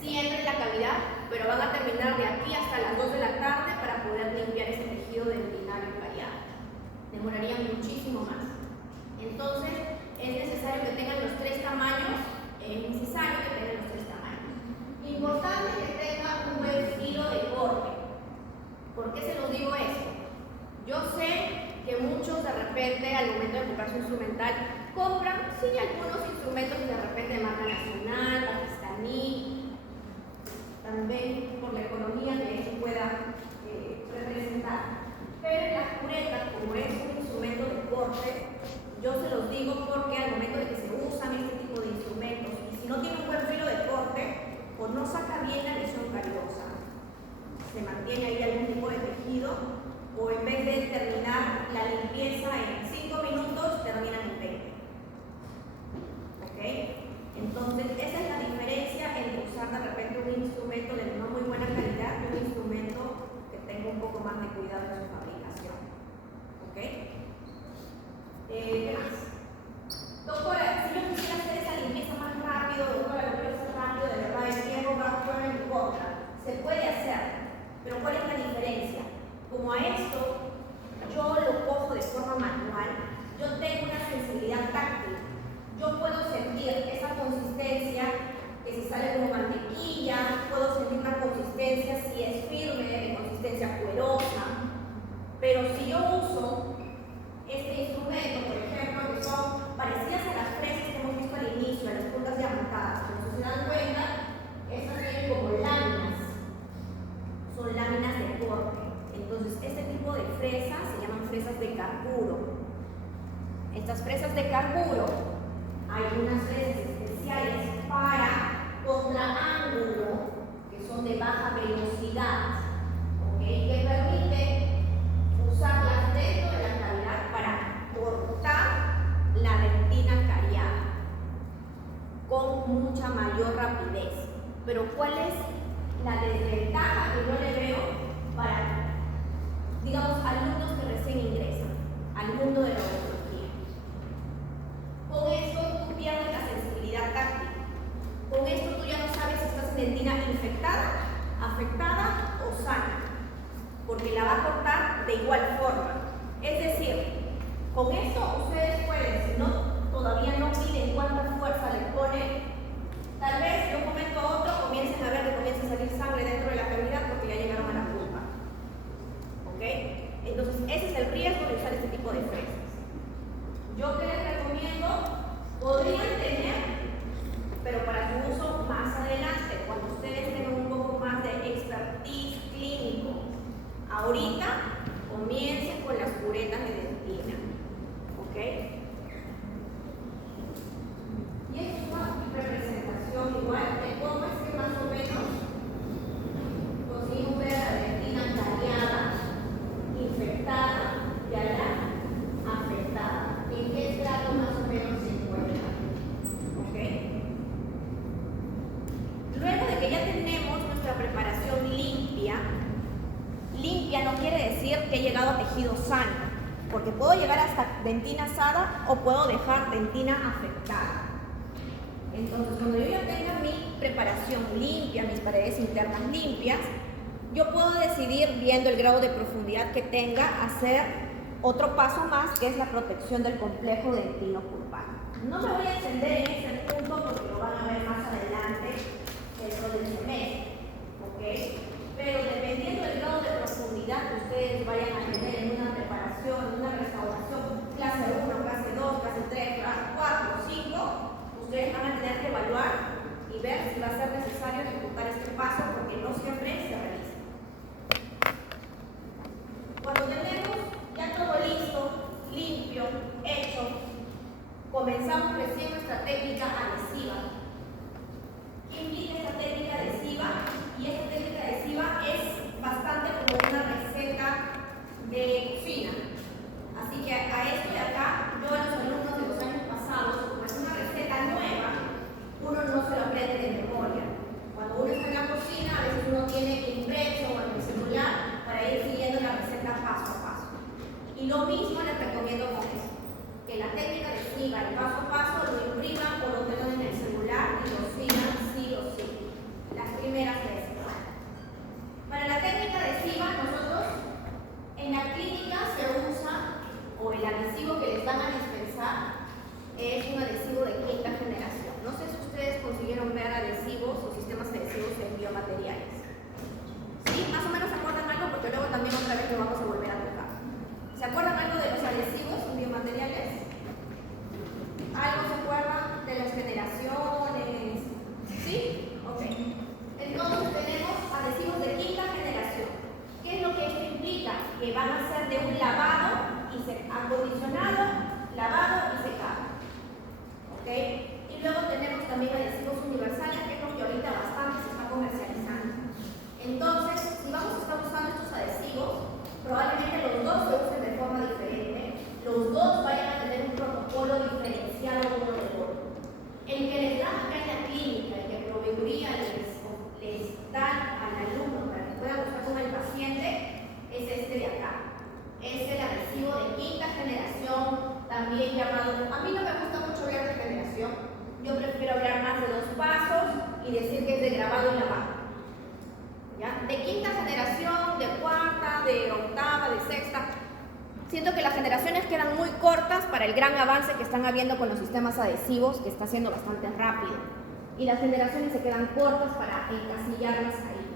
sí entre en la cavidad, pero van a terminar de aquí hasta las 2 de la tarde para poder limpiar ese tejido dentinario cariado. Demorarían muchísimo más. Entonces, es necesario que tengan los 3 tamaños, Importante que tenga un buen filo de corte. ¿Por qué se los digo esto? Yo sé que muchos de repente al momento de comprar su instrumental compran, sí, algunos instrumentos de repente de marca nacional, pakistaní, también por la economía que eso pueda representar. Pero las curetas, como es un instrumento de corte, yo se los digo porque al momento de que se usan este tipo de instrumentos, fresas de carburo, hay unas fresas especiales para contraángulo, que son de baja velocidad, ¿ok? Que permiten usarlas dentro de la cavidad para cortar la dentina cariada con mucha mayor rapidez. Pero ¿cuál es la desventaja que yo le veo para, digamos, alumnos que recién ingresan al mundo de la odontología? Con esto tú pierdes la sensibilidad táctil. Con esto tú ya no sabes si estás en dentina infectada, afectada o sana, porque la va a cortar de igual forma. Es decir, con esto ustedes pueden, si no, todavía no miden cuánta fuerza le ponen, tal vez de un momento a otro comiencen a ver que comienza a salir sangre dentro de la cavidad porque ya llegaron a la pulpa. ¿Ok? Entonces, ese es el riesgo de usar este tipo de fresas. Yo que les recomiendo, podrían tener, pero para su uso más adelante, cuando ustedes tengan un poco más de expertise clínico. Ahorita comiencen con las curetas de dentina. ¿Ok? Y es una representación igual de cómo es que más o menos conseguimos ver a la dentina cariada, infectada y a la afectada. ¿En qué estrato más o menos se encuentra? ¿Ok? Luego de que ya tenemos nuestra preparación limpia, limpia no quiere decir que he llegado a tejido sano, porque puedo llegar hasta dentina asada o puedo dejar dentina afectada. Entonces, cuando yo ya tenga mi preparación limpia, mis paredes internas limpias, yo puedo decidir, viendo el grado de profundidad que tenga, hacer otro paso más, que es la protección del complejo dentino-pulpar. No me voy a extender en ese punto porque lo van a ver más adelante dentro del semestre, ¿ok? Pero dependiendo del grado de profundidad que ustedes vayan a tener en una preparación, en una restauración, clase 1, clase 2, clase 3, clase 4, 5, ustedes van a tener que evaluar y ver si va a ser necesario ejecutar este paso porque no siempre se realiza. Cuando tenemos ya todo listo, limpio, hecho, comenzamos recién nuestra técnica adhesiva. ¿Qué implica esta técnica adhesiva? Y esta técnica adhesiva es bastante como una receta de cocina. Así que a esto de acá, yo a los alumnos de los años pasados, como es una receta nueva, uno no se lo aprende de memoria. Cuando uno está en la cocina, a veces uno tiene impreso o en el celular para ir siguiendo la receta paso a paso. Y lo mismo les recomiendo con eso, que la técnica adhesiva, el paso a paso, lo impriman o lo tengan en el celular y lo sigan sí o sí, las primeras veces. Para la técnica adhesiva, nosotros en la clínica se usa, o el adhesivo que les van a dispensar, es un adhesivo de quinta generación. No sé si ustedes consiguieron ver adhesivos o sistemas adhesivos en biomateriales. ¿Sí? Más o menos se acuerdan algo, porque luego también otra vez lo vamos a volver a tocar. ¿Se acuerdan algo de los adhesivos en biomateriales? ¿Algo se acuerdan de las generaciones? ¿Sí? Ok. Entonces tenemos adhesivos de quinta generación. ¿Qué es lo que esto implica? Que van a ser de un lavado y acondicionado, lavado y secado. ¿Ok? Y luego tenemos también adhesivos universales, que es lo que ahorita bastante se está comercializando. Entonces, si vamos a estar usando estos adhesivos, probablemente los dos se usen de forma diferente, los dos vayan a tener un protocolo diferenciado uno del otro. El que les da acá en la clínica, el que proveeduría les da al alumno para que pueda usar con el paciente, es este de acá. Es el adhesivo de quinta generación, también llamado, a mí no me gusta mucho hablar de generación, yo prefiero hablar más de 2 pasos y decir que es de grabado y lavado. ¿Ya? De quinta generación, de cuarta, de octava, de sexta. Siento que las generaciones quedan muy cortas para el gran avance que están habiendo con los sistemas adhesivos, que está siendo bastante rápido. Y las generaciones se quedan cortas para encasillarlas ahí.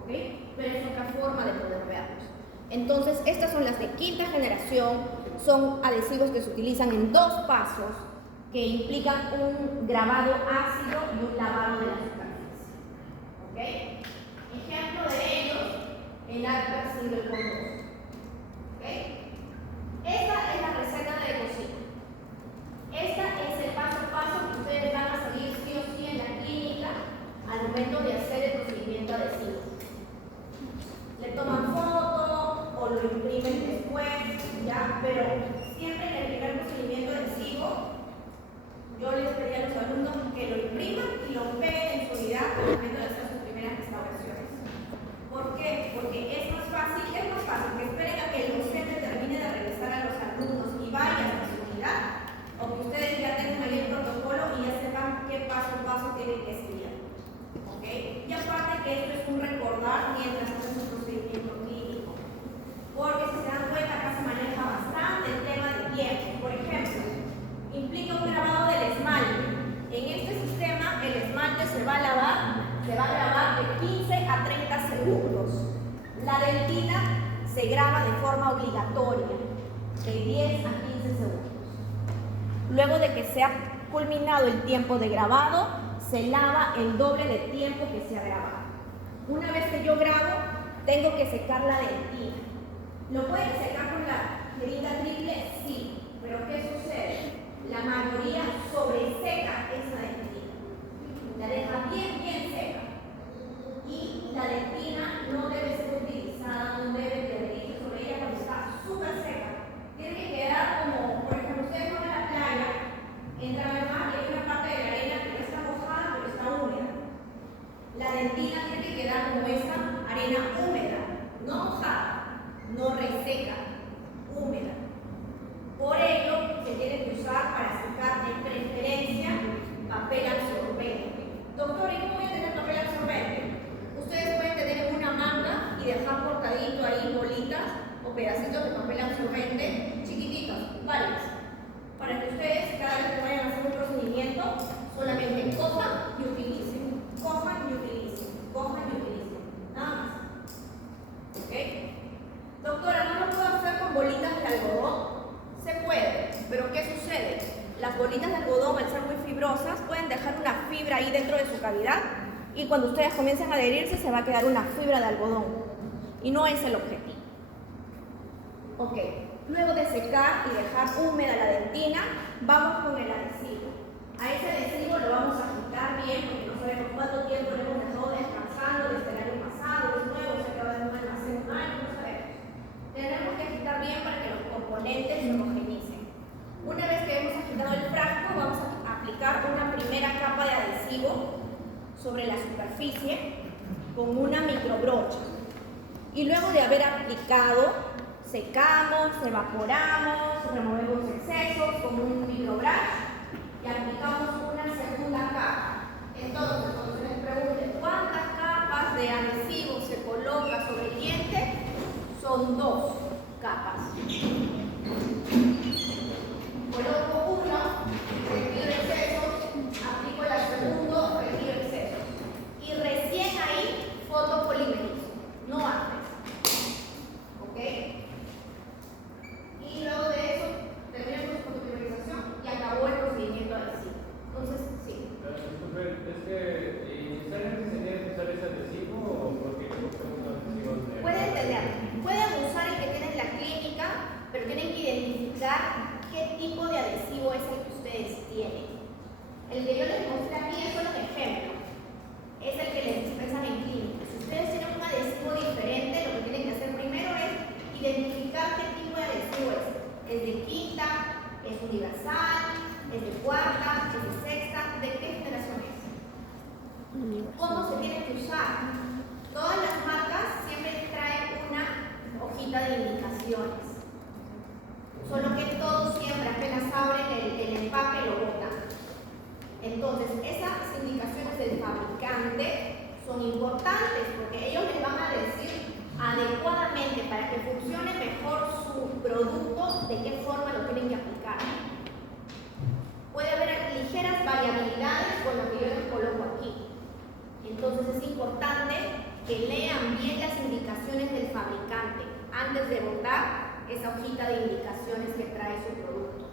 ¿Ok? Pero es otra forma de poder verlos. Entonces, estas son las de quinta generación, son adhesivos que se utilizan en 2 pasos, que implican un grabado ácido y un lavado de la superficie. ¿Ok? Ejemplo de ellos, el Alper Single Condom. ¿Ok? Esta es la receta de cocina. momento de hacer el procedimiento adhesivo. Le toman foto o lo imprimen después, ¿ya? Pero siempre en el primer procedimiento adhesivo, yo les pedí a los alumnos que lo impriman y lo peguen en su unidad al momento de hacer sus primeras restauraciones. ¿Por qué? Porque es más fácil que esperen a que el docente termine de revisar a los alumnos y vayan a su unidad, o que ustedes ya tengan ahí el protocolo y ya sepan qué paso a paso tienen que seguir. ¿Ok? Y aparte que esto es un recordar mientras hacen su procedimiento clínico. Porque si se dan cuenta, acá se maneja bastante el tema de tiempo. Por ejemplo, implica un grabado del esmalte. En este sistema, el esmalte se va a grabar de 15 a 30 segundos. La dentina se graba de forma obligatoria, de 10 a 15 segundos. Luego de que se ha culminado el tiempo de grabado, se lava el doble de tiempo que se ha grabado. Una vez que yo grabo, tengo que secar la dentina. ¿Lo pueden secar con la jeringa triple? Sí. Pero ¿qué sucede? La mayoría sobreseca esa dentina. La deja bien seca. Y la dentina no debe ser utilizada, no debe derretirse sobre ella cuando está súper seca. Tiene que quedar como, por ejemplo, ustedes van a la playa, entran al mar y hay una parte de la arena que no está mojada, pero está húmeda. La dentina tiene que quedar como esta arena húmeda, no mojada, no reseca, húmeda. Por ello, se tiene que usar para secar de preferencia papel absorbente. Doctor, ¿y cómo voy a tener papel absorbente? Ustedes pueden tener una manga y dejar cortadito ahí bolitas o pedacitos de papel absorbente chiquititos, varios, para que ustedes cada vez que vayan a hacer un procedimiento solamente cojan y utilicen, nada más. ¿Ok? Doctora, ¿no lo puedo hacer con bolitas de algodón? Se puede, pero ¿qué sucede? Las bolitas de algodón, al ser muy fibrosas, pueden dejar una fibra ahí dentro de su cavidad y cuando ustedes comiencen a adherirse se va a quedar una fibra de algodón y no es el objetivo. Ok, luego de secar y dejar húmeda la dentina, vamos con el adhesivo. A ese adhesivo lo vamos a agitar bien porque no sabemos cuánto tiempo le hemos dejado descansando desde el año pasado, es nuevo, se acaba de nuevo hace un año, no sabemos. Tenemos que agitar bien para que los componentes se homogenicen. Una vez que hemos agitado el frasco, vamos a aplicar una primera capa de adhesivo sobre la superficie con una microbrocha. Y luego de haber aplicado, secamos, evaporamos, removemos excesos con un microbrush y aplicamos una segunda capa. Entonces, cuando se les pregunte cuántas capas de adhesivo se coloca sobre el diente, son 2 capas. Coloco uno, retiro excesos, aplico la segunda, retiro excesos. Y recién ahí fotopolimerizo, no antes. ¿Ok? Y luego de eso terminamos con fotopolimerización y acabó el procedimiento adhesivo. Entonces, sí. Es que inicialmente se tiene que usar ese adhesivo o porque buscamos adhesivos de... Pueden usar el que tienen en la clínica, pero tienen que identificar qué tipo de adhesivo es el que ustedes tienen. El que yo les mostré aquí es solo un ejemplo. Es el que les dispensan en clínica. Si ustedes tienen un adhesivo diferente, lo que tienen que hacer primero es identificar qué tipo de adhesivo es. ¿Es de quinta? ¿Es universal? ¿Es de cuarta? ¿Es de sexta? ¿De qué generación es? ¿Cómo se tiene que usar? Todas las marcas siempre traen una hojita de indicaciones. Solo que todos siempre apenas abren el empaque lo botan. Entonces, esas indicaciones del fabricante son importantes porque ellos les van a decir adecuadamente para que funcione mejor su producto, de qué forma lo tienen que aplicar. Puede haber ligeras variabilidades con lo que yo les coloco aquí. Entonces, es importante que lean bien las indicaciones del fabricante antes de botar esa hojita de indicaciones que trae su producto.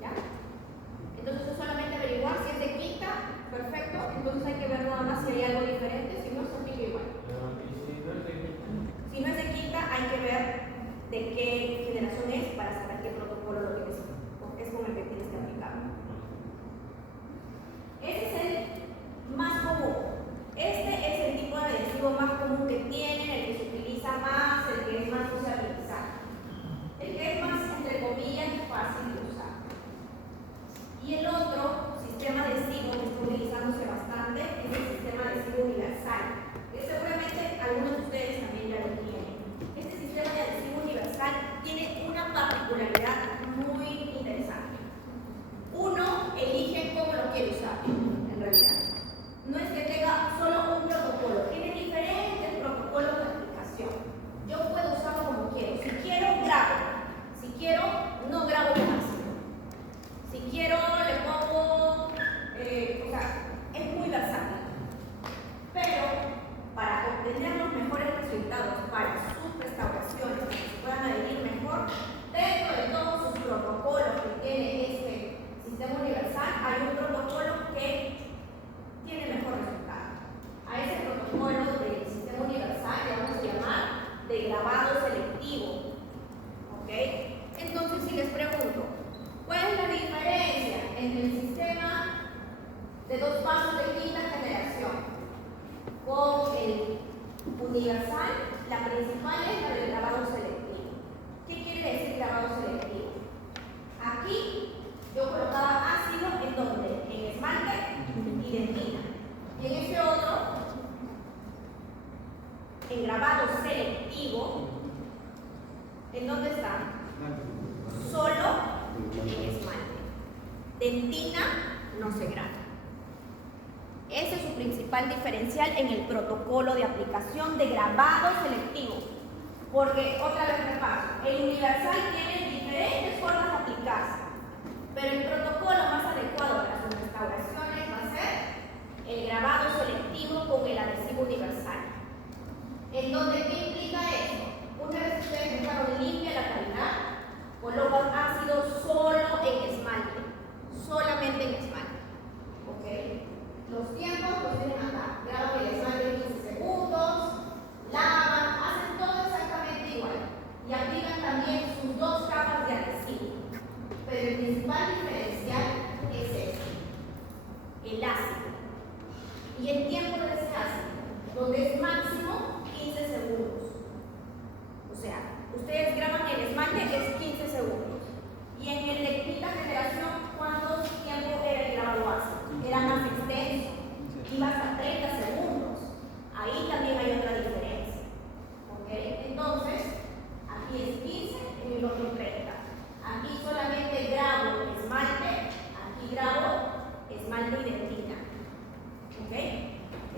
¿Ya? Entonces, es solamente averiguar si es de quinta, perfecto. Entonces, hay que ver nada más si hay algo diferente, si no, se aplica igual. Si no es de quinta, hay que ver de qué generación es para saber qué protocolo lo tienes, es con el que tienes que aplicar. Ese es el más común. Es grabados de quinta generación. Con el universal, la principal es la del grabado selectivo. ¿Qué quiere decir grabado selectivo? Aquí yo colocaba ácido en donde, en esmalte y dentina. Y en este otro, en grabado selectivo, ¿en dónde está? Solo en esmalte. Dentina no se graba. Ese es su principal diferencial en el protocolo de aplicación de grabado selectivo. Porque, otra vez repaso, el universal tiene diferentes formas de aplicarse, pero el protocolo más adecuado para sus restauraciones va a ser el grabado selectivo con el adhesivo universal. ¿En donde qué implica eso? Una vez que ustedes dejaron limpia la cavidad, colocan ácido solo en esmalte, solamente en esmalte. ¿Ok? Los tiempos los tienen acá. Graban el esmalte en 15 segundos, lavan, hacen todo exactamente igual. Y aplican también sus 2 capas de adhesivo. Pero el principal diferencial es este, el ácido. Y el tiempo de ese ácido, donde es máximo 15 segundos. O sea, ustedes graban el esmalte, es 15 segundos. Y en el de quinta generación, ¿cuánto tiempo era el grabado ácido? Era más extenso, iba hasta 30 segundos. Ahí también hay otra diferencia. ¿Ok? Entonces, aquí es 15, en el otro 30. Aquí solamente grabo esmalte, aquí grabo esmalte y dentina. ¿Ok?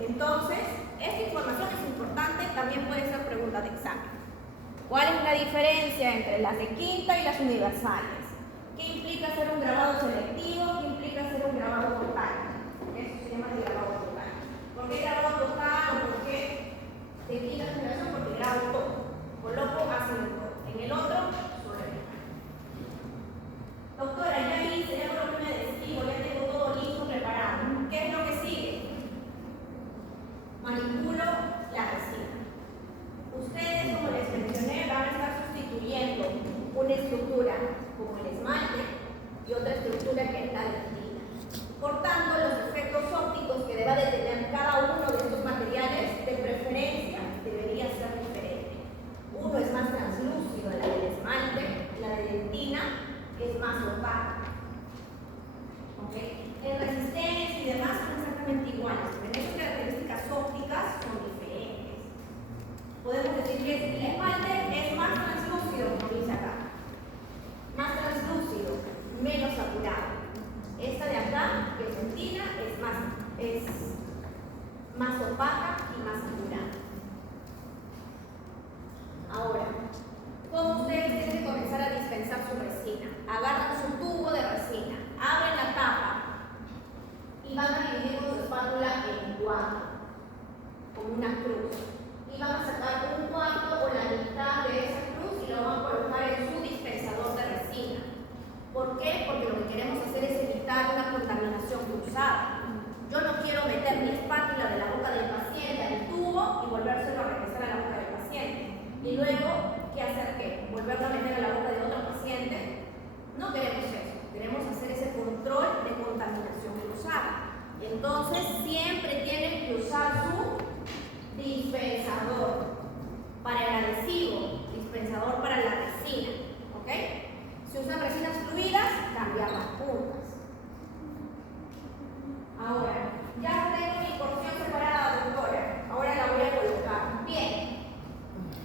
Entonces, esta información es importante, también puede ser pregunta de examen. ¿Cuál es la diferencia entre las de quinta y las universales? ¿Qué implica hacer un grabado selectivo? ¿Qué implica hacer un grabado total? Eso se llama de grabado total. ¿Por qué grabado total o por qué de quinta generación? Porque grabo todo. Coloco ácido en todo. En el otro, solo en el. Doctora, ya hice, ya coloqué un adhesivo, ya tengo todo listo, preparado. ¿Qué es lo que sigue? Manipulo la resina. Ustedes, como les mencioné, van a estar sustituyendo una estructura como el esmalte y otra estructura que es la dentina. Por tanto, los efectos ópticos que deba de tener cada uno de estos materiales, de preferencia, debería ser diferente. Uno es más translúcido, la del esmalte, la de dentina es más opaca. ¿Okay? En resistencia y demás son exactamente iguales, pero en estas características ópticas son diferentes. Podemos decir que el esmalte es más translúcido, como dice acá. Más translúcido, menos saturado. Esta de acá, que es dentina, es más opaca y más saturada. Ahora, ¿cómo ustedes tienen que comenzar a dispensar su resina? Agarran su tubo de resina, abren la tapa y van a dividir con su espátula en 4, como una cruz. Y van a sacar un cuarto o la mitad de esa cruz y lo van a colocar en su dispensador de resina. ¿Por qué? Porque lo que queremos hacer es evitar una contaminación cruzada. Yo no quiero meter mi espátula de la boca del paciente al tubo y volvérselo a regresar a la boca del paciente. Y luego, ¿qué hacer? ¿Qué? ¿Volverlo a meter a la boca de otro paciente? No queremos eso. Queremos hacer ese control de contaminación cruzada. Entonces, siempre tienen que usar su dispensador para el adhesivo, dispensador para la resina. ¿Ok? Si usan resinas fluidas, cambiar las puntas. Ahora, ya tengo mi porción separada, doctora. Ahora la voy a colocar. Bien.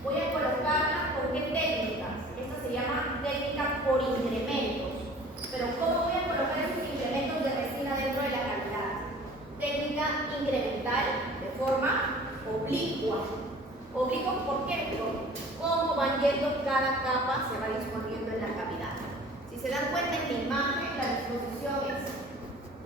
Voy a colocarla con qué técnicas. Esta se llama técnica por incrementos. Pero ¿cómo voy a colocar esos incrementos de resina dentro de la cavidad? Técnica incremental de forma oblicua. Oblicua, ¿por qué? Cómo van yendo cada capa, se va disponiendo en la cavidad. Si se dan cuenta en la imagen, la disposición es: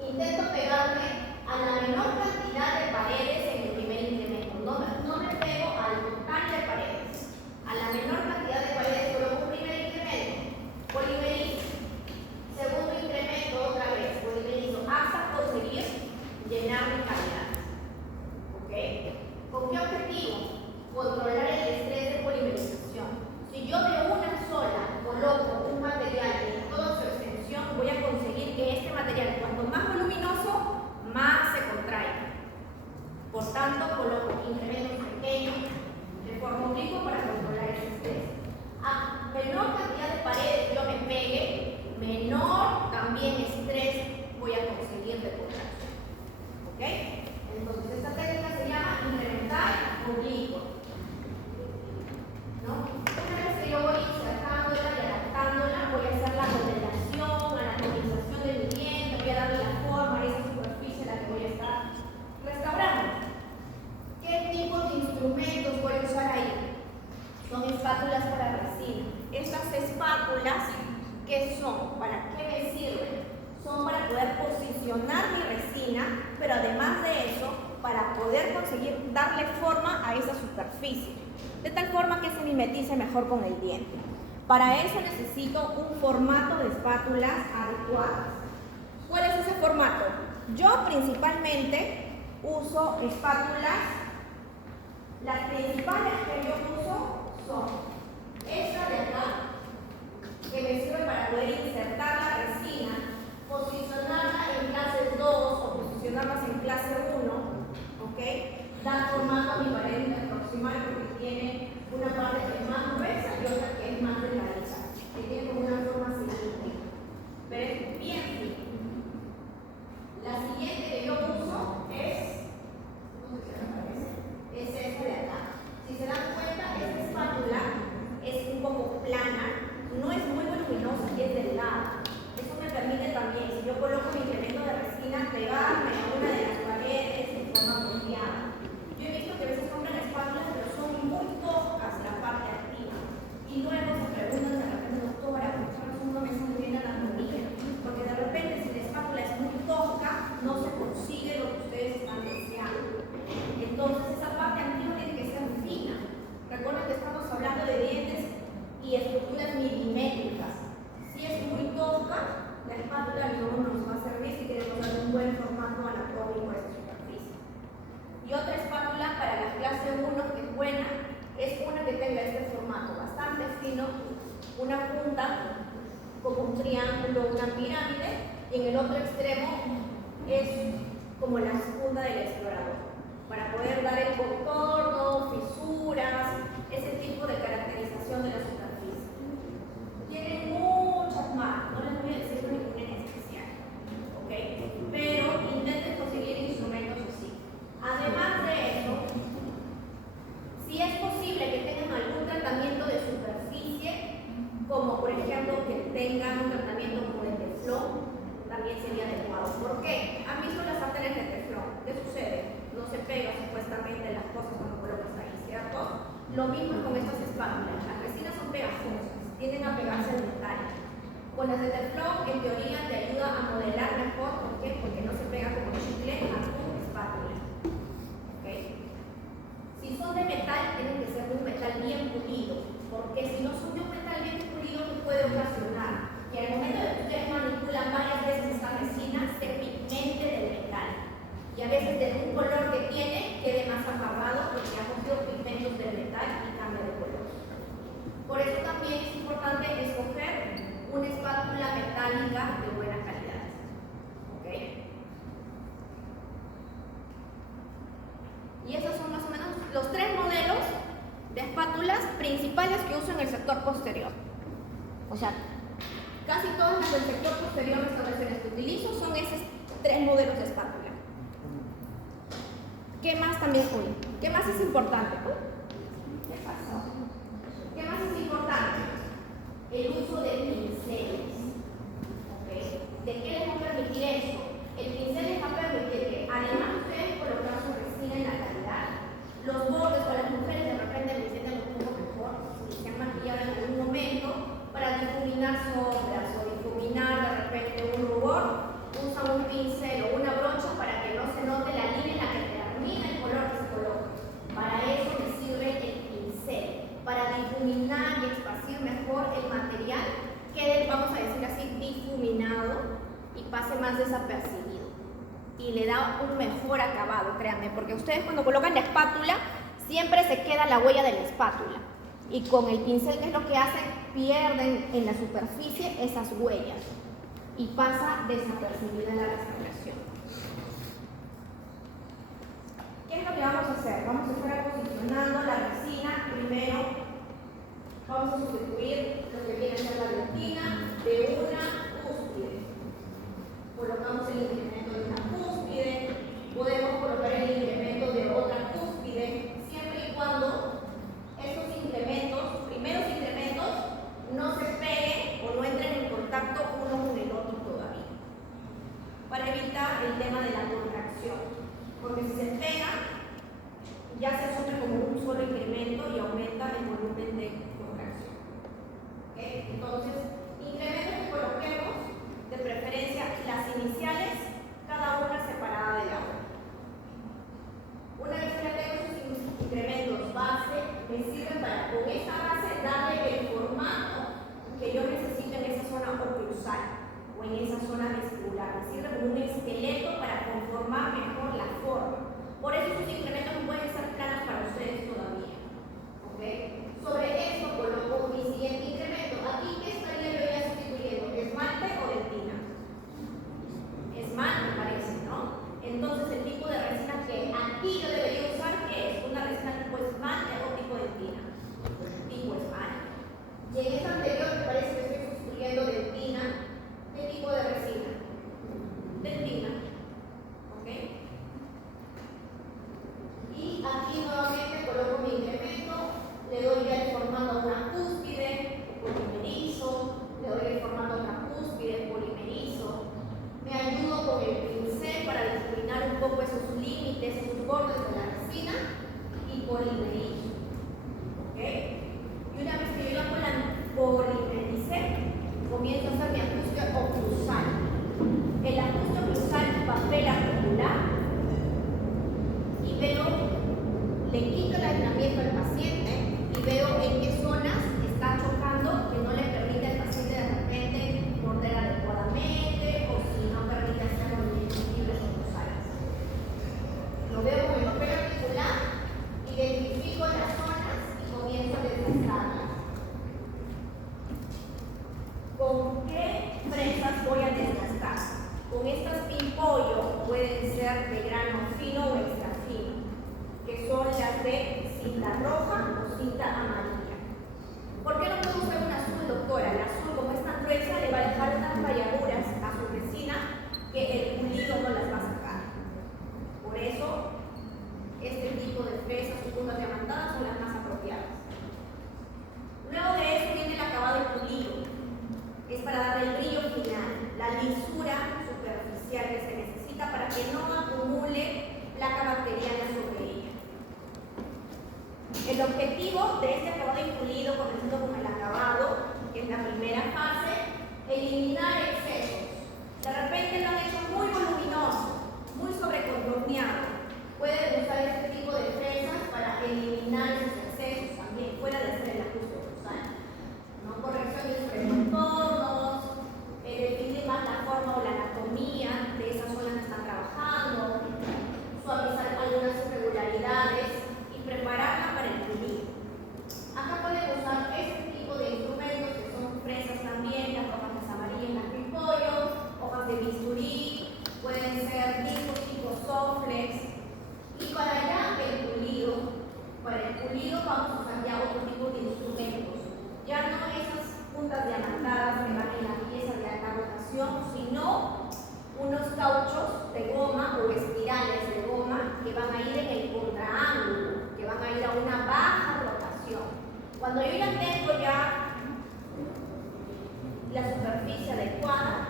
intento pegarme a la menor cantidad de paredes en el primer incremento. No me pego al total de paredes. A la menor cantidad de paredes coloco un primer incremento, polimerizo. Segundo incremento, otra vez, polimerizo, hasta conseguir llenar mi cavidad. ¿Ok? ¿Con qué objetivo? Controlar el estrés de polimerización. Si yo de una sola coloco un material en toda su extensión, voy a conseguir que este material, cuanto más voluminoso, para poder conseguir darle forma a esa superficie, de tal forma que se mimetice mejor con el diente. Para eso necesito un formato de espátulas adecuadas. ¿Cuál es ese formato? Yo principalmente uso espátulas. Las principales que yo uso son esta de acá, que me sirve para poder insertar la resina, posicionarla en clases 2 o posicionarlas en clase 1, ¿ok? Da formato a mi pared proximal porque tiene una parte que es más gruesa y otra que es más delgadita, que tiene como una forma cilíndrica, pero es bien fina. La siguiente que yo uso es esta de acá. Si se dan cuenta, esta espátula es un poco plana, no es muy voluminosa y es delgada. Eso me permite también, si yo coloco mi incremento de resina, pegarme a una de las paredes de forma apropiada. Yo he visto que a veces compran espátulas, pero son muy toscas la parte activa. Y luego se preguntan de repente, doctora, ¿por qué razón no me sale bien la anatomía? Porque de repente, si la espátula es muy tosca, no se consigue lo que ustedes están deseando. Entonces, esa parte activa tiene que ser fina. Recuerden que estamos hablando de dientes y estructuras milimétricas. Si es muy tosca, la espátula no nos va a servir si queremos darle un buen formato anatómico a esa superficie. Y otra espátula para la clase 1 que es buena, es una que tenga este formato bastante fino, una punta como un triángulo, una pirámide, y en el otro extremo es como la punta del explorador, para poder dar el contorno, fisuras, ese tipo de caracterización de la superficie. Tienen muchas más, no les voy a decir ninguna en especial, ¿ok? Pero intenten conseguir instrumentos así. Además de eso, si es posible que tengan algún tratamiento de superficie, como por ejemplo que tengan un tratamiento como de teflón, también sería adecuado. ¿Por qué? ¿Han visto las sartenes de teflón? ¿Qué sucede? No se pega supuestamente las cosas cuando colocas ahí, ¿cierto? Lo mismo con estas espátulas. Las resinas son pegajosas, tienden a pegarse al metal. Con las de teflón, en teoría, te ayuda a modelar mejor. ¿Por qué? Porque no se pega como chicle a tu espátula. ¿Ok? Si son de metal, tienen que ser de un metal bien pulido. Porque si no son de un metal bien pulido, ¿qué puede ocasionar? Que al momento de que ustedes manipulan varias veces esta resina, se pigmente del metal. Y a veces de un color que tiene, quede más apagado porque ha cogido pigmentos del metal y cambia de color. Por eso también es importante escoger una espátula metálica de buena calidad. ¿Ok? Y esos son más o menos los 3 modelos de espátulas principales que uso en el sector posterior. O sea, casi todas las del sector posterior restauraciones que utilizo son esos 3 modelos de espátula. ¿Qué más también? ¿Qué más es importante? ¿Qué pasó? ¿Qué más es importante? El uso de pinceles. ¿Okay? ¿De qué les va a permitir eso? El pincel les va a permitir que, además de ustedes colocar su resina en la cavidad, los bordes o las mujeres de repente lo entienden un poco mejor, si se han maquillado en algún momento, para difuminar sombras o difuminar de repente un rubor, usan un pincel o una brocha para que no se note la línea en la que termina el color que se coloca. Para eso me sirve el pincel, para difuminar y esparcir mejor el material, quede, vamos a decir así, difuminado y pase más desapercibido. Y le da un mejor acabado, créanme, porque ustedes cuando colocan la espátula, siempre se queda la huella de la espátula. Y con el pincel, ¿qué es lo que hacen? Pierden en la superficie esas huellas y pasa desapercibida la restauración. ¿Qué es lo que vamos a hacer? Vamos a estar posicionando la resina. Primero vamos a sustituir lo que viene a ser la dentina de una cúspide. Colocamos el incremento de una cúspide, podemos colocar el incremento de otra cúspide, siempre y cuando estos incrementos, primeros incrementos, no se peguen o no entren en contacto uno con el otro todavía, para evitar el tema de la contracción, porque si se pega ya se asume como un solo incremento y aumenta el volumen de contracción. ¿Okay? Entonces, incrementos que coloquemos, de preferencia las iniciales, cada una separada de la otra. o en esa zona vestibular. Me sirve como un esqueleto para conformar mejor la forma. Por eso sus incrementos no pueden ser planos para ustedes todavía. ¿Ok? Sobre esto coloco mi siguiente incremento. Aquí, ¿qué estaría yo ya sustituyendo? ¿Esmalte o dentina? Esmalte parece, ¿no? Entonces el tipo de resina que aquí yo debería usar, ¿qué es? ¿Una resina tipo esmalte o tipo dentina? Tipo esmalte. Y en esta anterior me parece que estoy sustituyendo dentina. ¿Qué tipo de resina? Dentina. ¿Ok? Y aquí nuevamente coloco mi incremento, le doy ya el formato a una cúspide, polimerizo, le doy el formato a una cúspide, polimerizo. Me ayudo con el pincel para difuminar un poco esos límites, esos bordes de la resina y polimerizo. ¿Ok? Y una vez que yo la polimericé, comienzo a hacer mi ajuste oclusal. El ajuste oclusal es papel articular y veo, le quito el aislamiento al paciente y veo en qué zonas está chocando que no le permite al paciente de repente morder adecuadamente o si no permite hacer movimientos libres oclusales. Lo veo con el papel articular, identifico las zonas y comienzo a desgastarlas. ¿Con qué fresas voy a desgastar? Con estas pimpollo, pueden ser de grano fino o extra fino, que son las de cinta roja o cinta amarilla. ¿Por qué no puedo usar un azul, doctora? El azul, como es tan gruesa, le va a dejar unas rayaduras a su resina que el pulido no las va a sacar. Por eso, este tipo de fresas o puntas diamantadas son las más apropiadas. Luego de eso viene el acabado y pulido. Es para darle el brillo final, la lisura superficial que se necesita para que no acumule placa bacteriana sobre ella. El objetivo de este acabado y pulido, comenzando con el acabado, que es la primera fase, eliminar excesos. De repente lo han hecho muy voluminoso, muy sobrecontorneado. Pueden usar este tipo de fresas para eliminar esos excesos también, fuera de hacer el ajuste oclusal. ¿No? Correcciones sobre contornos, definir más la forma o la anatomía de esas zonas que están trabajando, suavizar algunas irregularidades y prepararla para el pulido. Acá pueden usar este tipo de instrumentos que son fresas también, las hojas amarillas, las pimpollos, hojas de bisturí, pueden ser discos tipo softflex. Y para allá el pulido. Para el pulido vamos a usar ya otro tipo de instrumentos. Ya no esas puntas diamantadas que van en la pieza de alta rotación, sino unos cauchos de goma o espirales de goma que van a ir en el contraángulo, que van a ir a una baja rotación. Cuando yo ya tengo ya la superficie adecuada,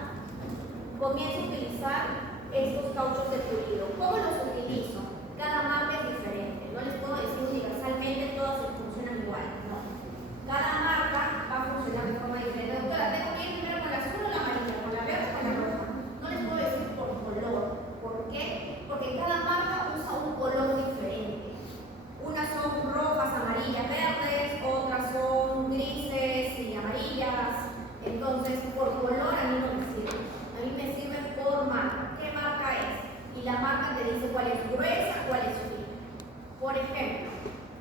comienzo a utilizar estos cauchos de pulido. ¿Cómo los utilizo? Cada marca es diferente. No les puedo decir universalmente todas funcionan igual. No. Cada marca va a funcionar de forma diferente. Doctora, tengo que ir primero con la azul o la amarilla, con la verde o con la roja. No les puedo decir por color. ¿Por qué? Porque cada marca usa un color diferente. Unas son rojas, amarillas, verdes, otras son grises y amarillas. Entonces, por color a mí no me sirve. A mí me sirve por marca. ¿Qué marca es? Y la marca te dice cuál es gruesa, cuál es fina. Por ejemplo,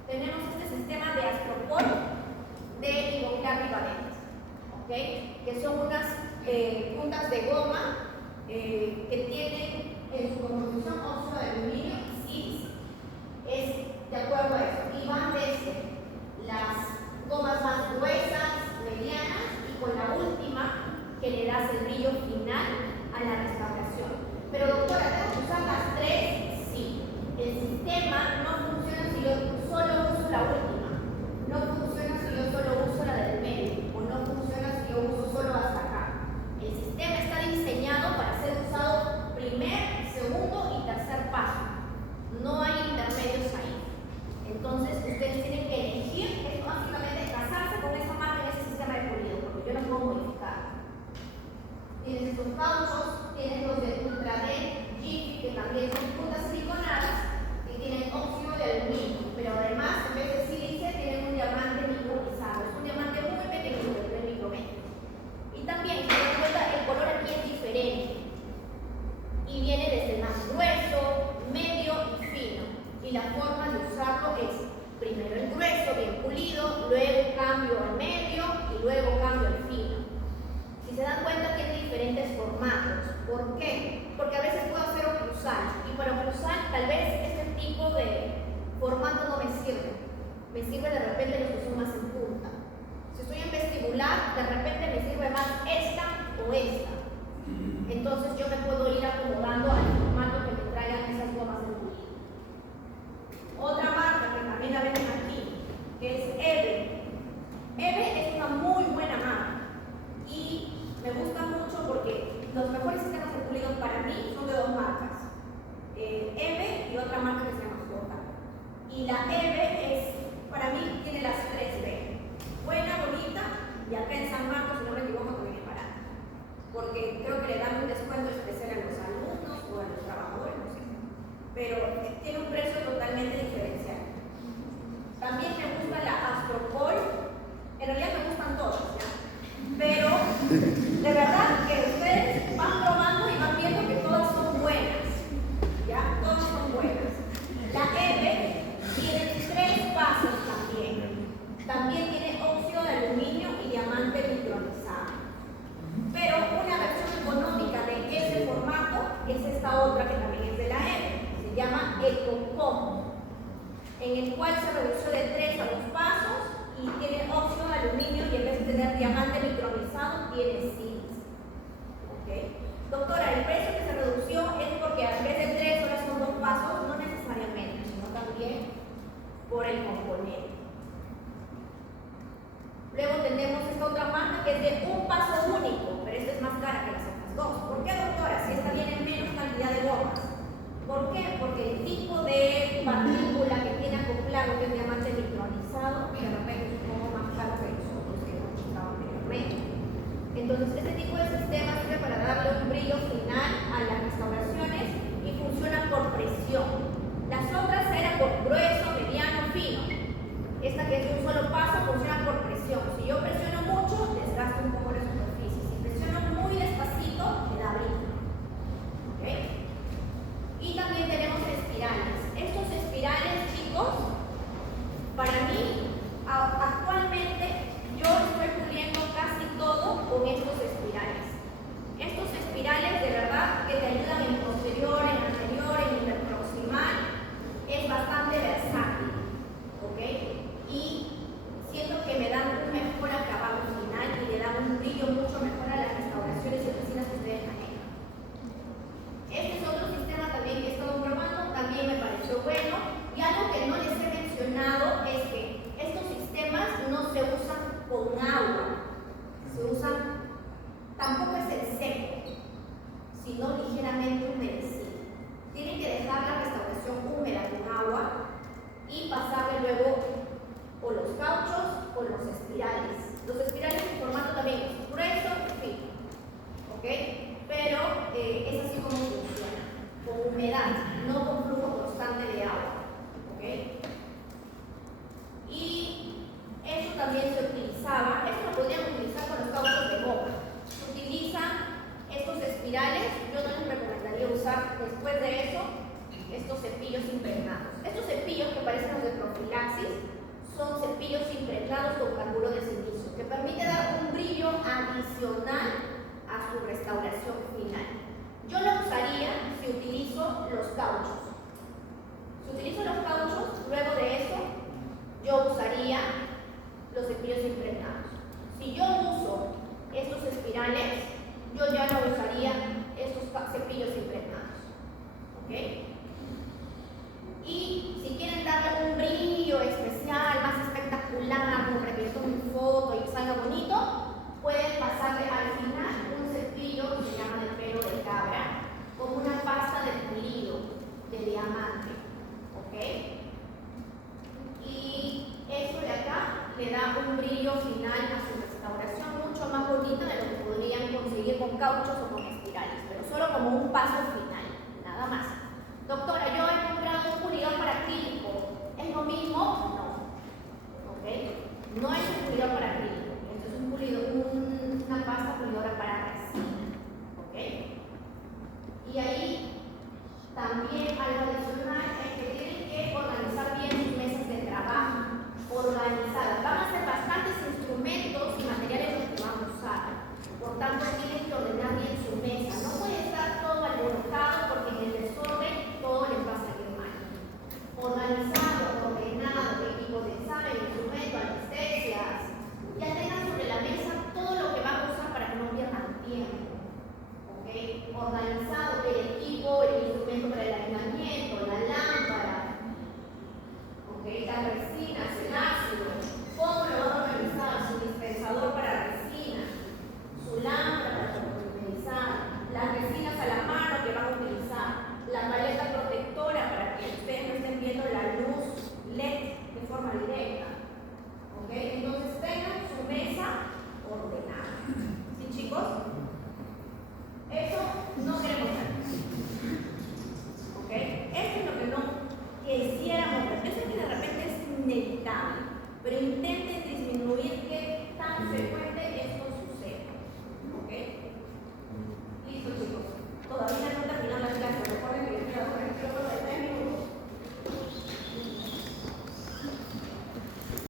tenemos este sistema de Astropol de Ivoclar Vivadent, ¿ok? Que son unas puntas de goma que tienen en su composición óxido de aluminio y sílice. Es de acuerdo a eso. Y van desde las gomas más gruesas, medianas y con la última que le das el brillo final a la restauración. Pero doctora, ¿tengo que usar las tres? Sí. El sistema no funciona si yo solo uso la última. No funciona si yo solo uso la del medio. O no funciona si yo uso solo hasta acá. El sistema está diseñado para ser usado primer, segundo y tercer paso. No hay intermedios ahí. Entonces, ustedes tienen que elegir, es básicamente casarse con esa marca en ese sistema de pulido, porque yo no puedo modificar. Tienes estos cauchos, tienes los de Ultra D, Jiffy, que también son puntas siliconadas, que tienen óxido de aluminio, pero además, en vez de sílice, tienen un diamante micronizado. Es un diamante muy pequeño, de 3 micrometros. Y también, si te das cuenta, el color aquí es Y la forma de usarlo es primero el grueso, bien pulido, luego cambio al medio y luego cambio al fino. Si se dan cuenta, tiene diferentes formatos. ¿Por qué? Porque a veces puedo hacer oclusal y para oclusal tal vez este tipo de formato no me sirve. Me sirve de repente los que son más en punta. Si estoy en vestibular, de repente me sirve más esta o esta. Entonces yo me puedo ir acomodando al formato que me traigan esas gomas de pulido. Otra marca que también la venden aquí, que es EVE. EVE es una muy buena marca y me gusta mucho porque los mejores sistemas de pulido para mí son de dos marcas, EVE y otra marca que se llama J. Y la EVE es, para mí, tiene las 3B. Buena, bonita, y acá en San Marcos, si no me equivoco, también es barata. Porque creo que le dan un descuento especial a los alumnos o a los trabajadores, no sé. Pero tiene un precio totalmente diferencial. También me gusta la Astropol. En realidad me gustan todas, ¿ya? Pero de verdad que ustedes van probando y van viendo que todas son buenas, ¿ya? Todas son buenas. La EVE tiene 3 pasos también. También tiene óxido de aluminio y diamante micronizado. Pero una versión económica de ese formato es esta otra que también es de la EVE. Se llama EcoCom, en el cual se redució de 3 a 2 pasos y tiene óxido de aluminio y en vez de tener diamante micronizado tiene zinc. ¿Okay? Doctora, el precio que se redució es porque en vez de 3 ahora son 2 pasos, no necesariamente, sino también por el componente. Luego tenemos esta otra marca que es de un paso único, pero esta es más cara que las otras dos. ¿Por qué, doctora? Si esta viene en menos cantidad de gomas. ¿Por qué? Porque el tipo de partícula que tiene acoplado, que es diamante micronizado, de repente es un poco más caro que los otros que hemos mostrado anteriormente. Entonces, este tipo de sistema sirve para darle un brillo final a las restauraciones y funciona por presión. Las otras eran por grueso, mediano, fino. Esta que es de un solo paso funciona por presión. Si yo presiono mucho, desgasto un poco la superficie. Si presiono muy despacito, me da brillo. ¿Okay? Y también tenemos espirales. Estos espirales, chicos, para mí, actualmente yo estoy puliendo casi todo con estos espirales. Estos espirales de verdad que te ayudan en posterior, en anterior, en interproximal. Es bastante versátil. ¿Ok? Y siento que me dan un mejor acabado final y le dan un brillo mucho mejor a las restauraciones y oficinas que ustedes manejan. Este es otro sistema también que he estado probando, también me pareció bueno. Y algo que no les he mencionado es que estos sistemas no se usan con agua, se usan, tampoco es el seco, sino ligeramente humedecido. Tienen que dejar la restauración húmeda con agua y pasarle luego o los cauchos o los espirales. Los espirales en formato también es grueso y fino, ¿ok? Pero es así como funciona, con humedad, no con flujo constante de agua, ¿ok? Y eso también se utilizaba, esto lo podrían utilizar con los cauchos de goma. Se utilizan estos espirales, yo no les recomendaría usar después de eso estos cepillos impregnados. Estos cepillos Pero